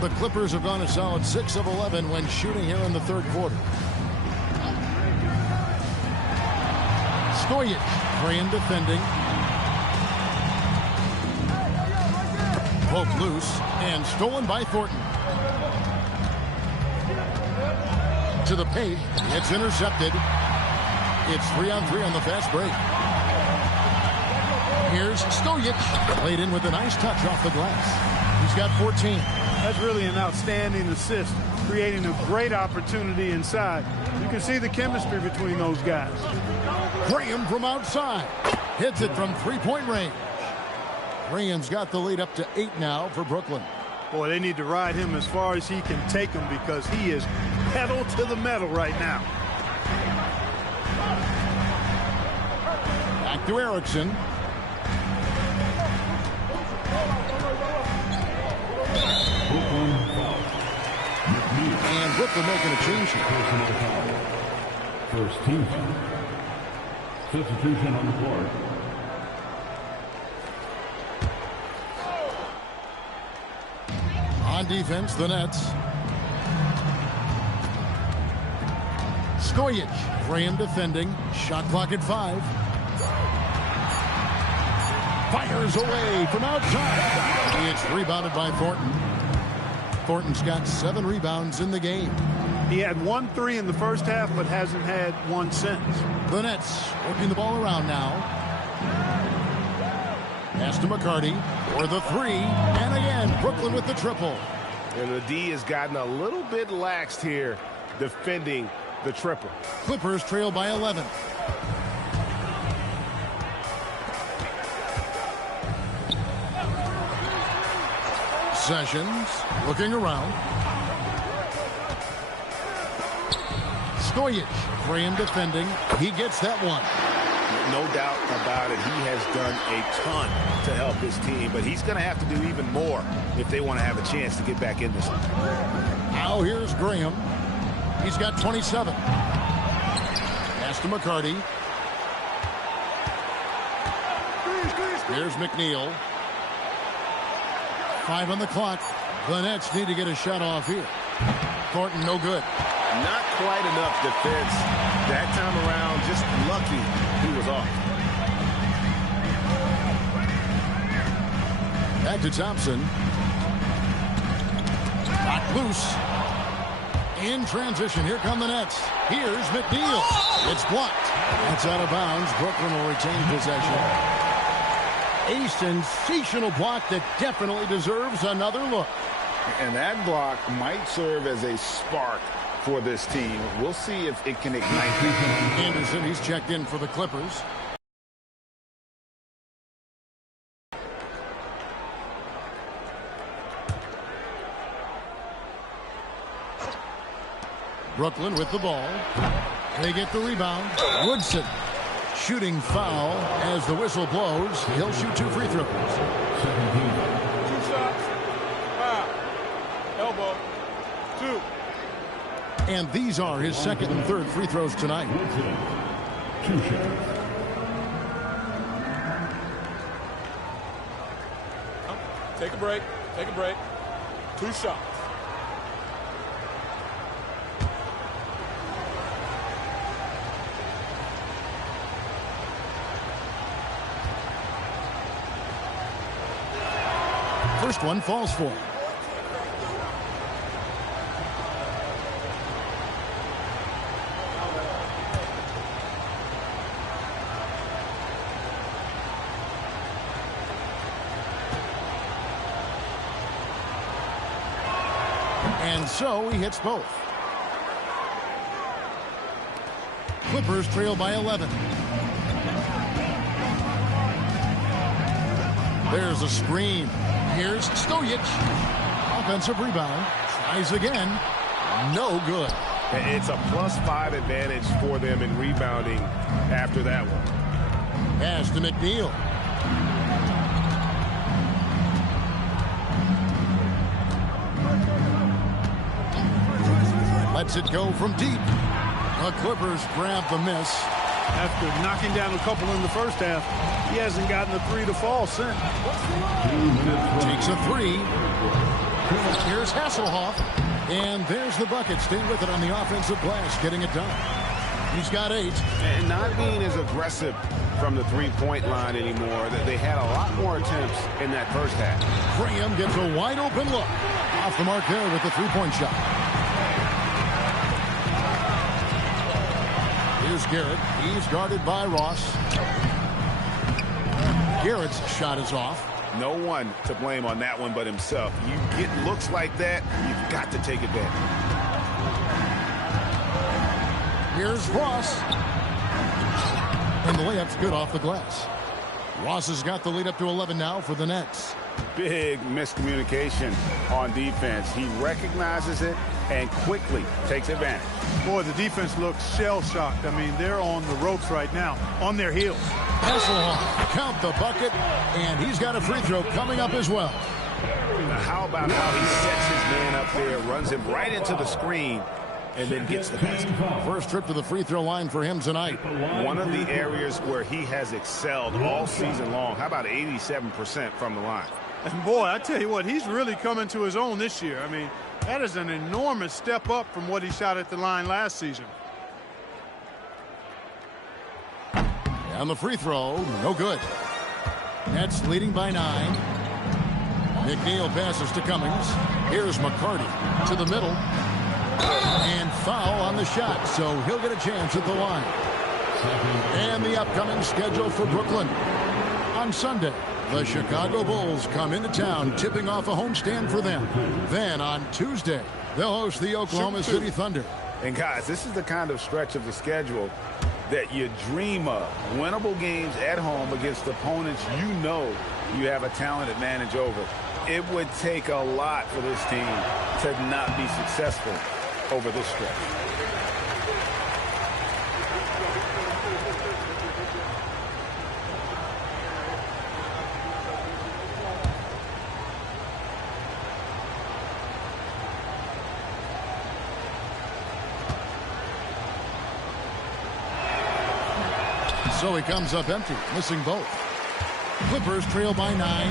The Clippers have gone a solid 6 of 11 when shooting here in the third quarter. Stojic, Graham defending. Poked loose and stolen by Thornton. To the paint. It's intercepted. It's 3-on-3 on the fast break. Here's Stojic. Played in with a nice touch off the glass. He's got 14. That's really an outstanding assist, creating a great opportunity inside. You can see the chemistry between those guys. Graham from outside. Hits it from 3-point range. Graham's got the lead up to 8 now for Brooklyn. Boy, they need to ride him as far as he can take him because he is pedal to the metal right now. Back to Erickson. And Brooklyn making a change here. First team foul. Substitution on the court. On defense, the Nets. Stojic, Graham defending. Shot clock at 5. Fires away from outside. It's rebounded by Thornton. Thornton's got 7 rebounds in the game. He had 1 3 in the first half, but hasn't had 1 since. The Nets working the ball around now. Pass to McCarty for the 3. And again, Brooklyn with the triple. And the D has gotten a little bit laxed here defending the triple. Clippers trail by 11. Sessions looking around. Stojic, Graham defending. He gets that one. No doubt about it. He has done a ton to help his team, but he's going to have to do even more if they want to have a chance to get back in this one. Now here's Graham. He's got 27. Pass to McCarty. Here's McNeil. 5 on the clock. The Nets need to get a shot off here. Thornton, no good. Not quite enough defense that time around. Just lucky he was off. Back to Thompson. Knocked loose. In transition, here come the Nets. Here's McNeil. It's blocked. That's out of bounds. Brooklyn will retain possession. A sensational block that definitely deserves another look. And that block might serve as a spark for this team. We'll see if it can ignite. Anderson, he's checked in for the Clippers. Brooklyn with the ball. They get the rebound. Woodson. Shooting foul as the whistle blows. He'll shoot 2 free throws. 2 shots. Foul. Elbow. 2. And these are his second and third free throws tonight. 2 shots. Take a break. Take a break. 2 shots. First one falls for him. And so he hits both. Clippers trail by 11. There's a screen. Here's Stojic. Offensive rebound. Tries again. No good. It's a +5 advantage for them in rebounding after that one. Pass to McNeil. Lets it go from deep. The Clippers grab the miss. After knocking down a couple in the first half, he hasn't gotten the 3 to fall since. Takes a 3. Here's Hasselhoff. And there's the bucket. Stay with it on the offensive glass, getting it done. He's got 8. And not being as aggressive from the three-point line anymore. They had a lot more attempts in that first half. Graham gets a wide open look. Off the mark there with the 3-point shot. Here's Garrett. He's guarded by Ross. Garrett's shot is off. No one to blame on that one but himself. You get looks like that, you've got to take advantage. Here's Ross. And the layup's good off the glass. Ross has got the lead up to 11 now for the Nets. Big miscommunication on defense. He recognizes it and quickly takes advantage. Boy, the defense looks shell-shocked. I mean, they're on the ropes right now, on their heels. Hasselhoff, count the bucket, and he's got a free throw coming up as well. Now, how about how he sets his man up there, runs him right into the screen, and then gets the basket. First trip to the free throw line for him tonight. One of the areas where he has excelled all season long. How about 87% from the line? And boy, I tell you what, he's really coming to his own this year. I mean, that is an enormous step up from what he shot at the line last season. And the free throw, no good. Nets leading by 9. McNeil passes to Cummings. Here's McCarty to the middle. And foul on the shot, so he'll get a chance at the line. And the upcoming schedule for Brooklyn. On Sunday, the Chicago Bulls come into town, tipping off a homestand for them. Then on Tuesday, they'll host the Oklahoma City Thunder. And guys, this is the kind of stretch of the schedule that you dream of. Winnable games at home against opponents you know you have a talent advantage over. It would take a lot for this team to not be successful over this stretch. So he comes up empty, missing both. Clippers trail by 9.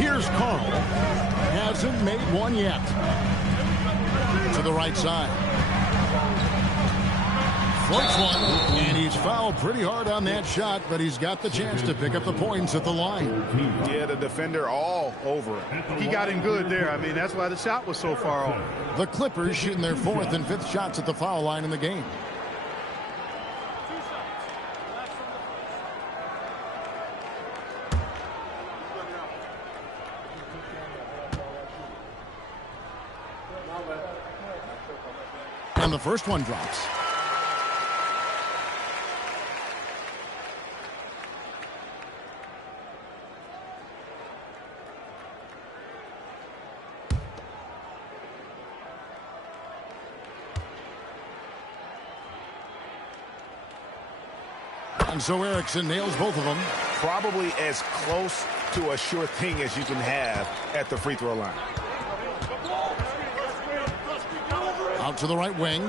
Here's Carl. Hasn't made one yet. To the right side. Floats one, and he's fouled pretty hard on that shot, but he's got the chance to pick up the points at the line. Yeah, the defender all over it. He got him good there. I mean, that's why the shot was so far off. The Clippers shooting their 4th and 5th shots at the foul line in the game. And the first one drops. And so Erickson nails both of them. Probably as close to a sure thing as you can have at the free throw line. Out to the right wing.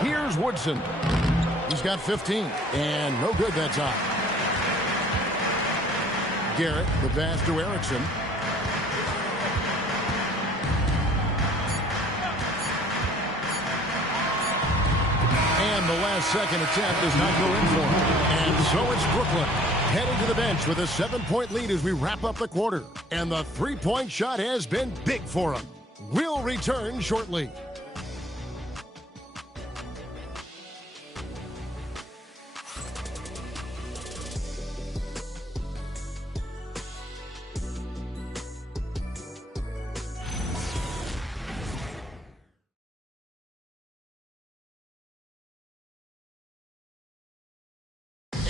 Here's Woodson. He's got 15. And no good that time. Garrett, the pass to Erickson. And the last second attempt does not go in for him. And so it's Brooklyn heading to the bench with a 7-point lead as we wrap up the quarter. And the three-point shot has been big for him. We'll return shortly.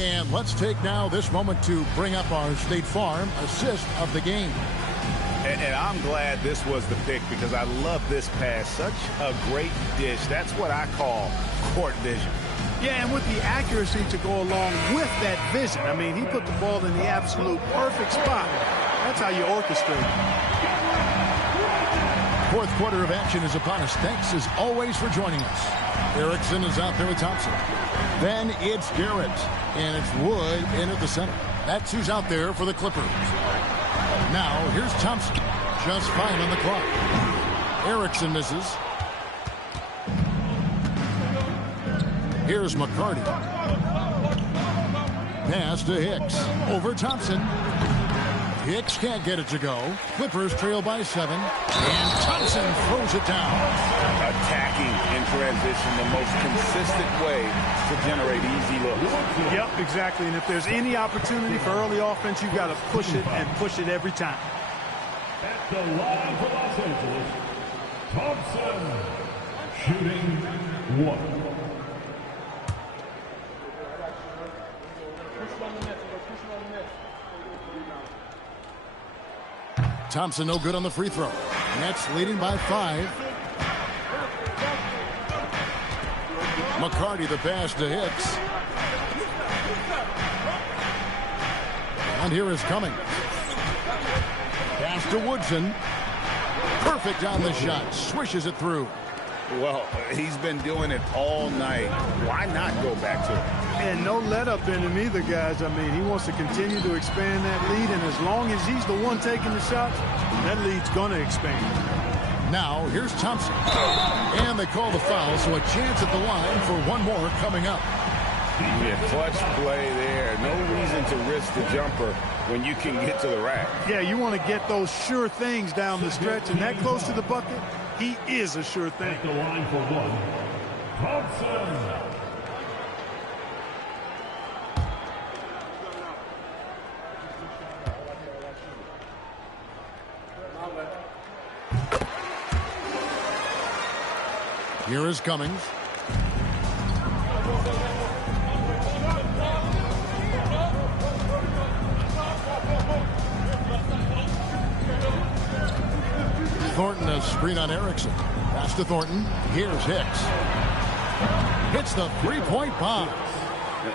And let's take now this moment to bring up our State Farm assist of the game. And I'm glad this was the pick because I love this pass. Such a great dish. That's what I call court vision. Yeah, and with the accuracy to go along with that vision. I mean, he put the ball in the absolute perfect spot. That's how you orchestrate it. Fourth quarter of action is upon us. Thanks as always for joining us. Erickson is out there with Thompson. Then it's Garrett. And it's Wood in at the center. That's who's out there for the Clippers. Now, here's Thompson. Just 5 on the clock. Erickson misses. Here's McCarty. Pass to Hicks. Over Thompson. Hicks can't get it to go. Clippers trail by 7. And Thompson throws it down. Attacking in transition, the most consistent way to generate easy looks. Yep, exactly. And if there's any opportunity for early offense, you've got to push it and push it every time. At the line for Los Angeles, Thompson, shooting 1. Thompson no good on the free throw. Nets leading by 5. McCarty the pass to Hicks. And here is Cummings. Pass to Woodson. Perfect on the shot. Swishes it through. Well, he's been doing it all night. Why not go back to it? And no let up in him either, guys. I mean, he wants to continue to expand that lead, and as long as he's the one taking the shots, that lead's going to expand. Now, here's Thompson. And they call the foul, so a chance at the line for one more coming up. Yeah, clutch play there. No reason to risk the jumper when you can get to the rack. Yeah, you want to get those sure things down the stretch, and that close to the bucket, he is a sure thing. At the line for 1, Thompson. Here is Cummings. Thornton a screen on Erickson. Pass to Thornton. Here's Hicks. Hits the three-point bomb.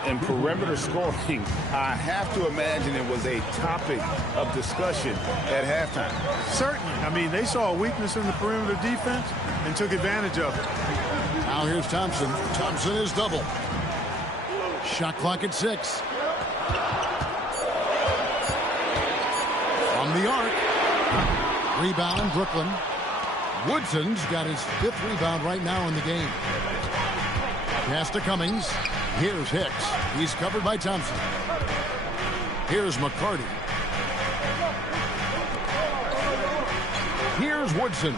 And perimeter scoring, I have to imagine it was a topic of discussion at halftime. Certainly. I mean, they saw a weakness in the perimeter defense and took advantage of it. Now here's Thompson. Thompson is double. Shot clock at 6. From the arc. Rebound, Brooklyn. Woodson's got his 5th rebound right now in the game. Pass to Cummings. Here's Hicks. He's covered by Thompson. Here's McCarty. Here's Woodson.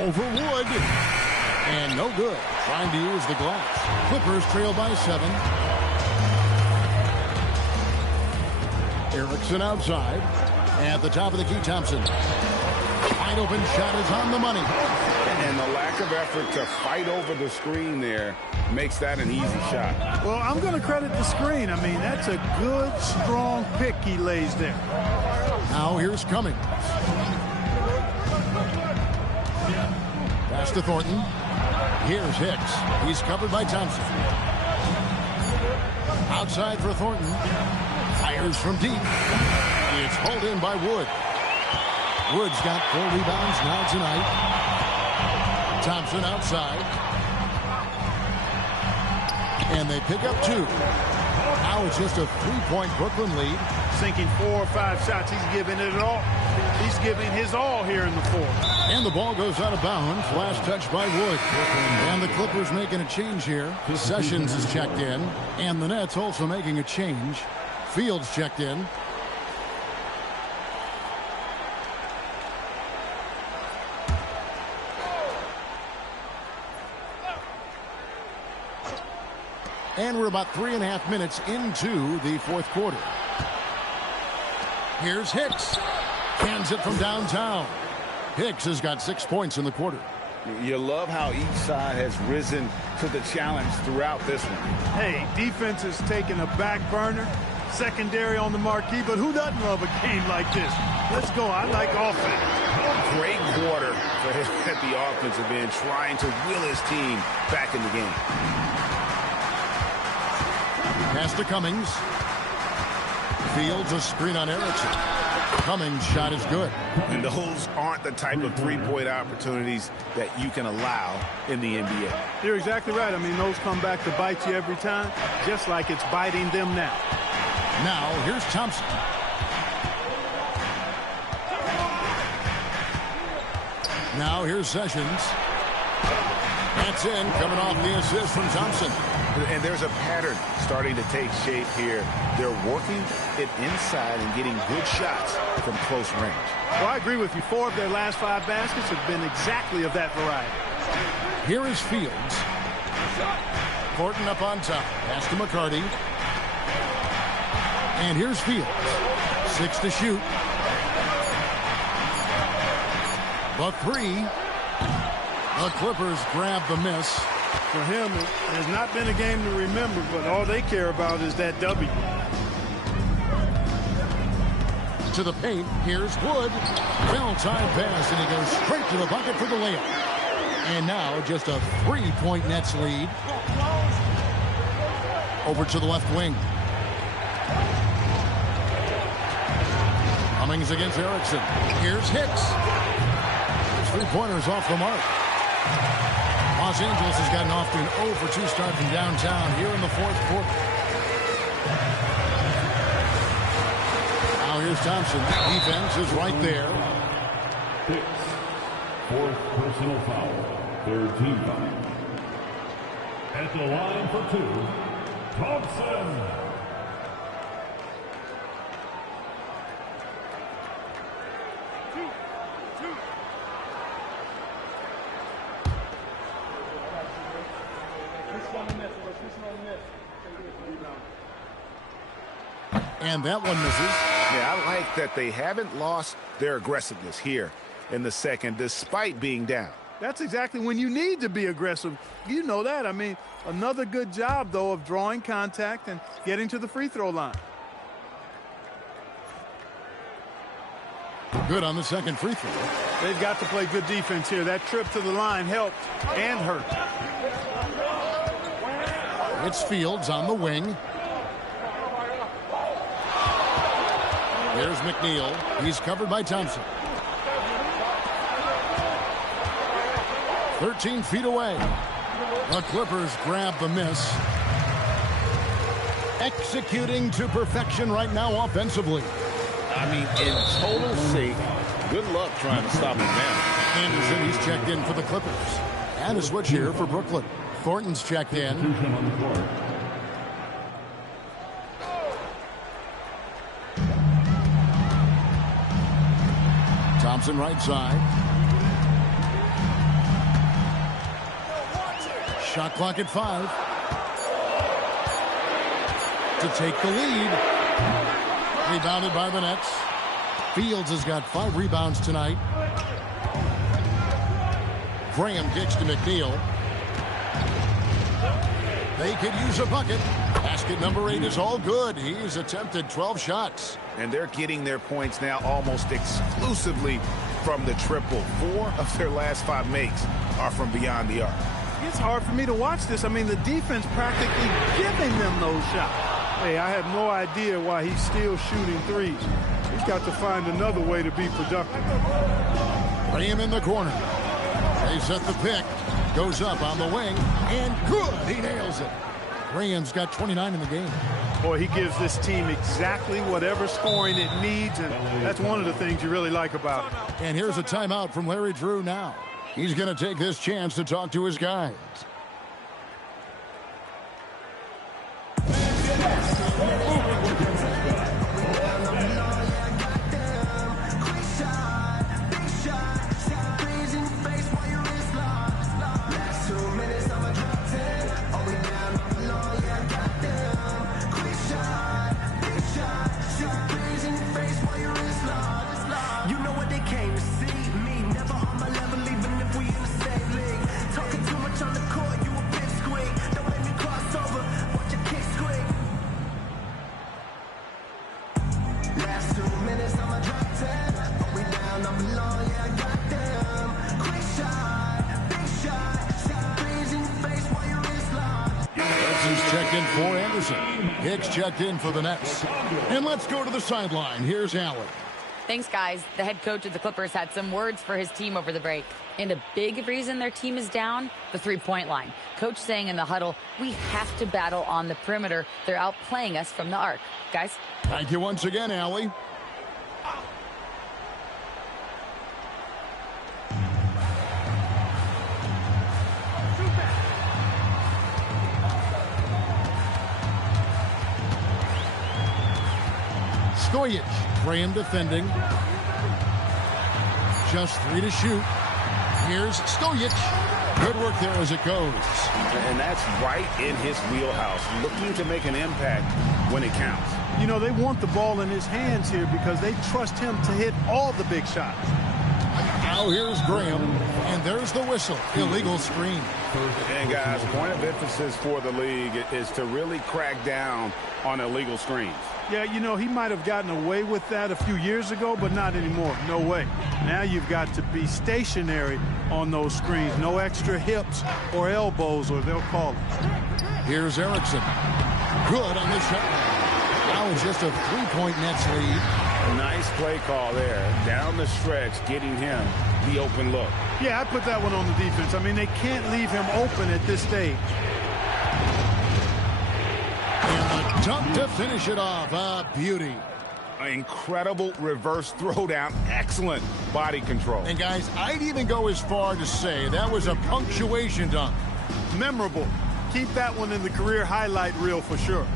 Over Wood. And no good. Trying to use the glass. Clippers trail by 7. Erickson outside. At the top of the key, Thompson. Wide open shot is on the money. And the lack of effort to fight over the screen there makes that an easy shot. Well, I'm going to credit the screen. I mean, that's a good, strong pick he lays there. Now here's Cummings. Pass to Thornton. Here's Hicks. He's covered by Thompson. Outside for Thornton. Fires from deep. It's pulled in by Wood. Wood's got 4 rebounds now tonight. Thompson outside. And they pick up 2. Now it's just a 3-point Brooklyn lead. Sinking 4 or 5 shots. He's giving it all. He's giving his all here in the 4th. And the ball goes out of bounds. Last touch by Wood. And the Clippers making a change here. Sessions is checked in. And the Nets also making a change. Fields checked in. And we're about 3.5 minutes into the 4th quarter. Here's Hicks. Cans it from downtown. Hicks has got 6 points in the quarter. You love how each side has risen to the challenge throughout this one. Hey, defense has taken a back burner. Secondary on the marquee, but who doesn't love a game like this? Let's go. I like offense. Great quarter for him at the offensive end, trying to will his team back in the game. Pass to Cummings. Fields a screen on Erickson. Cummings' shot is good. And those aren't the type of 3-point opportunities that you can allow in the NBA. You're exactly right. I mean, those come back to bite you every time, just like it's biting them now. Now, here's Thompson. Now, here's Sessions. That's in, coming off the assist from Thompson. And there's a pattern starting to take shape here. They're working it inside and getting good shots from close range. Well, I agree with you. 4 of their last 5 baskets have been exactly of that variety. Here is Fields. Thornton up on top. Pass to McCarty. And here's Fields. 6 to shoot. The 3. The Clippers grab the miss. For him, it has not been a game to remember, but all they care about is that W. To the paint, here's Wood. Well-timed pass, and he goes straight to the bucket for the layup. And now just a 3-point Nets lead. Over to the left wing. Cummings against Erickson. Here's Hicks. His 3-pointers off the mark. Los Angeles has gotten off to an 0-for-2 start from downtown here in the 4th quarter. Now here's Thompson. Defense is right there. Hicks, 4th personal foul, 3rd team foul. At the line for 2, Thompson. And that one misses. Yeah, I like that they haven't lost their aggressiveness here in the second, despite being down. That's exactly when you need to be aggressive. You know that. I mean, another good job, though, of drawing contact and getting to the free throw line. Good on the second free throw. They've got to play good defense here. That trip to the line helped and hurt. It's Fields on the wing. Here's McNeil. He's covered by Thompson. 13 feet away. The Clippers grab the miss. Executing to perfection right now offensively. I mean, in total sync. Good luck trying to stop him now. Anderson, he's checked in for the Clippers. And a switch here for Brooklyn. Thornton's checked in. Thompson right side. Shot clock at 5. To take the lead. Rebounded by the Nets. Fields has got 5 rebounds tonight. Graham kicks to McNeil. They could use a bucket. Basket number 8 is all good. He's attempted 12 shots. And they're getting their points now almost exclusively from the triple. 4 of their last 5 makes are from beyond the arc. It's hard for me to watch this. I mean, the defense practically giving them those shots. Hey, I have no idea why he's still shooting threes. He's got to find another way to be productive. Graham in the corner. They set the pick. Goes up on the wing. And good. He nails it. Graham's got 29 in the game. Boy, he gives this team exactly whatever scoring it needs, and that's one of the things you really like about it. And here's a timeout from Larry Drew now. He's going to take this chance to talk to his guys. In for Anderson. Hicks checked in for the Nets. And let's go to the sideline. Here's Allen. Thanks, guys. The head coach of the Clippers had some words for his team over the break. And a big reason their team is down, the three-point line. Coach saying in the huddle, we have to battle on the perimeter. They're outplaying us from the arc. Guys? Thank you once again, Allie. Stojic, Graham defending. Just 3 to shoot. Here's Stojic. Good work there as it goes. And that's right in his wheelhouse, looking to make an impact when it counts. You know, they want the ball in his hands here because they trust him to hit all the big shots. Now here's Graham, and there's the whistle. Illegal screen. And guys, point of emphasis for the league is to really crack down on illegal screens. Yeah, you know, he might have gotten away with that a few years ago, but not anymore. No way. Now you've got to be stationary on those screens. No extra hips or elbows, or they'll call it. Here's Erickson. Good on the shot. Now it's just a 3-point Nets lead. Nice play call there. Down the stretch, getting him the open look. Yeah, I put that one on the defense. I mean, they can't leave him open at this stage. And the dunk to finish it off. A beauty. Incredible reverse throwdown. Excellent body control. And guys, I'd even go as far to say that was a punctuation dunk. Memorable. Keep that one in the career highlight reel for sure.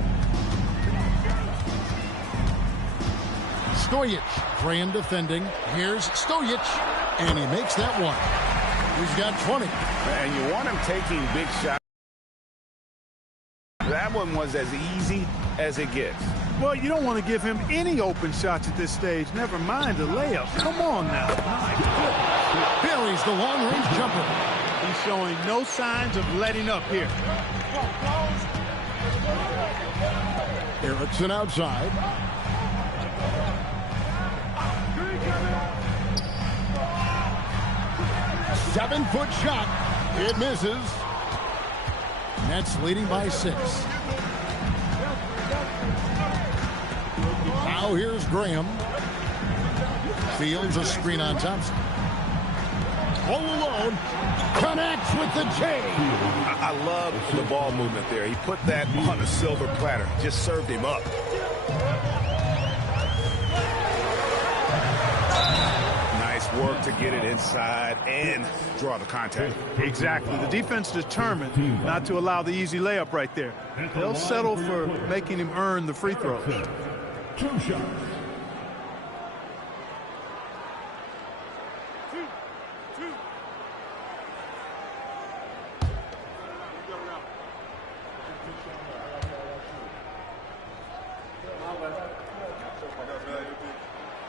Stojic, Graham defending. Here's Stojic, and he makes that one. He's got 20. And you want him taking big shots. That one was as easy as it gets. Well, you don't want to give him any open shots at this stage. Never mind the layup. Come on now. Buries the long-range jumper. He's showing no signs of letting up here. Erickson outside. 7-foot shot. It misses. Nets leading by 6. Now here's Graham. Fields a screen on Thompson. All alone. Connects with the J. I love the ball movement there. He put that on a silver platter. Just served him up. Nice work to get it inside and draw the contact. Exactly. The defense determined not to allow the easy layup right there. They'll settle for making him earn the free throws. 2 shots.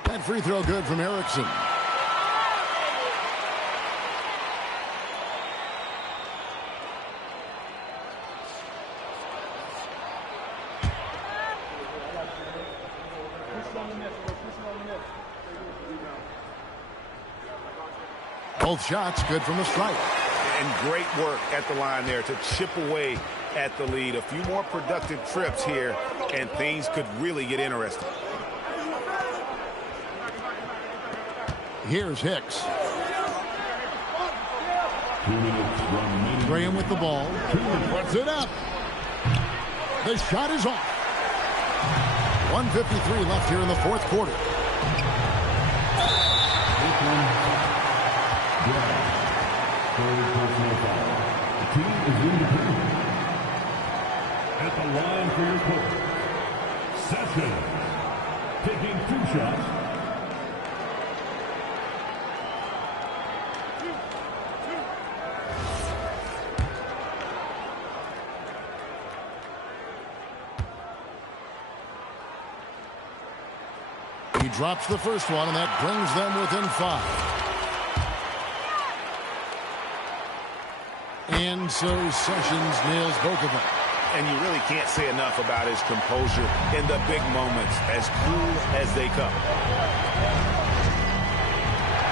That free throw good from Erickson. Both shots good from the stripe. And great work at the line there to chip away at the lead. A few more productive trips here, and things could really get interesting. Here's Hicks. Graham with the ball. Puts it up. The shot is off. 1:53 left here in the fourth quarter. The team is in the penalty. At the line for your quarter. Sessions taking 2 shots. He drops the first one, and that brings them within 5. And so Sessions nails both of them. And you really can't say enough about his composure in the big moments, as cool as they come.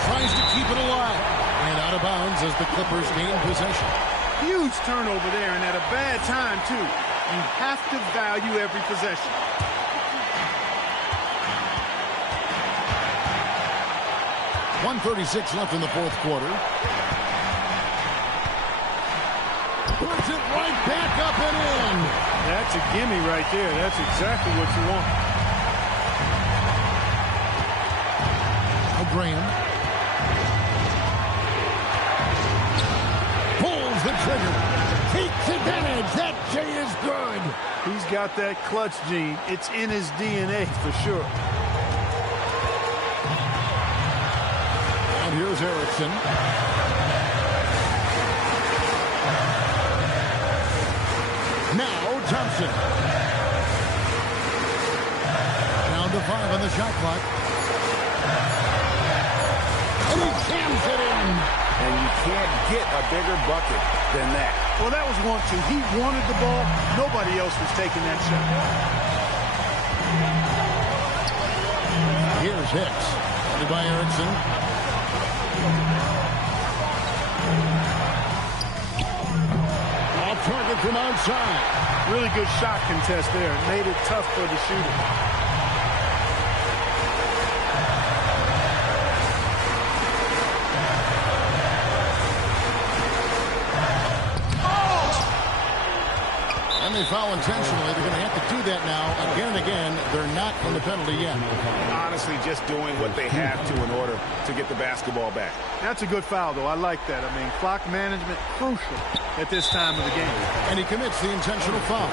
Tries to keep it alive. And out of bounds as the Clippers gain possession. Huge turnover there, and at a bad time, too. You have to value every possession. .136 left in the fourth quarter. Puts it right back up and in. That's a gimme right there. That's exactly what you want. Graham pulls the trigger. Takes advantage. That J is good. He's got that clutch gene. It's in his DNA for sure. And here's Erickson. Now Thompson. Down to 5 on the shot clock. And he jams it in. And you can't get a bigger bucket than that. Well, that was 1-2. He wanted the ball. Nobody else was taking that shot. Here's Hicks. Headed by Erickson. Off target from outside. Really good shot contest there. It made it tough for the shooter. And they foul intentionally. They're going to have to do that now again and again. They're not in the penalty yet. Honestly, just doing what they have to in order to get the basketball back. That's a good foul, though. I like that. I mean, clock management crucial at this time of the game. And he commits the intentional foul.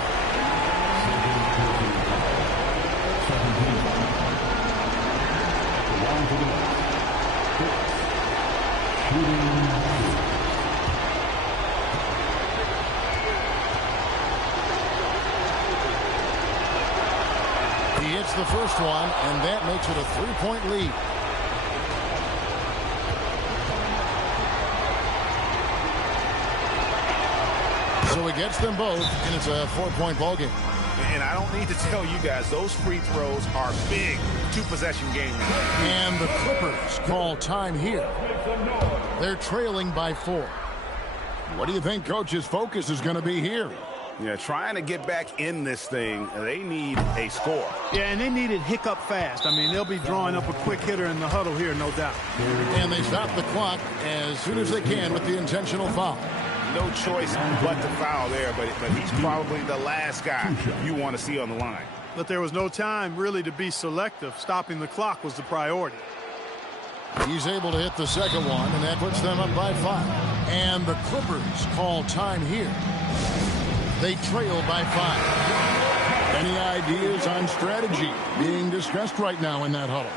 He hits the first one, and that makes it a 3-point lead. So he gets them both, and it's a 4-point ball game. And I don't need to tell you guys, those free throws are big two-possession game now. And the Clippers call time here. They're trailing by 4. What do you think Coach's focus is going to be here? Yeah, trying to get back in this thing, they need a score. Yeah, and they need it hiccup fast. I mean, they'll be drawing up a quick hitter in the huddle here, no doubt. And they stop the clock as soon as they can with the intentional foul. No choice but to foul there, but he's probably the last guy you want to see on the line. But there was no time really to be selective. Stopping the clock was the priority. He's able to hit the second one, and that puts them up by 5. And the Clippers call time here. They trail by 5. Any ideas on strategy being discussed right now in that huddle?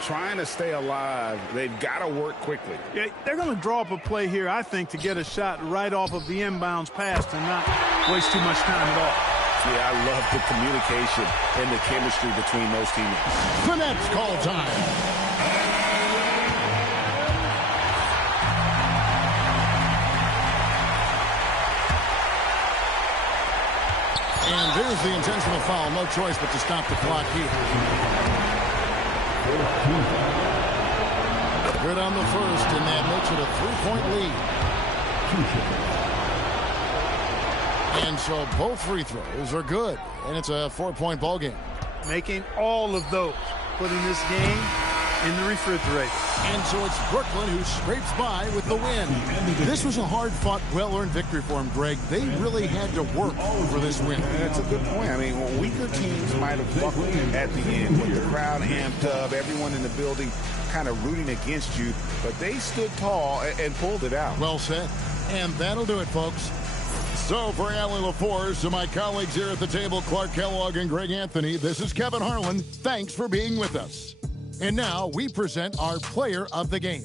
Trying to stay alive. They've got to work quickly. Yeah, they're going to draw up a play here, I think, to get a shot right off of the inbounds pass and not waste too much time at all. Yeah, I love the communication and the chemistry between those teammates. The Nets call time. And there's the intentional foul. No choice but to stop the clock here. Good on the first, and that makes it a 3-point lead. And so both free throws are good, and it's a 4-point ball game. Making all of those, putting this game in the refrigerator. And so it's Brooklyn who scrapes by with the win. This was a hard-fought, well-earned victory for him, Greg. They really had to work for this win. That's a good point. I mean, weaker teams might have buckled at the end with the crowd amped up, everyone in the building kind of rooting against you, but they stood tall and pulled it out. Well said. And that'll do it, folks. So for Allie LaForce, to my colleagues here at the table, Clark Kellogg and Greg Anthony, this is Kevin Harlan. Thanks for being with us. And now we present our player of the game.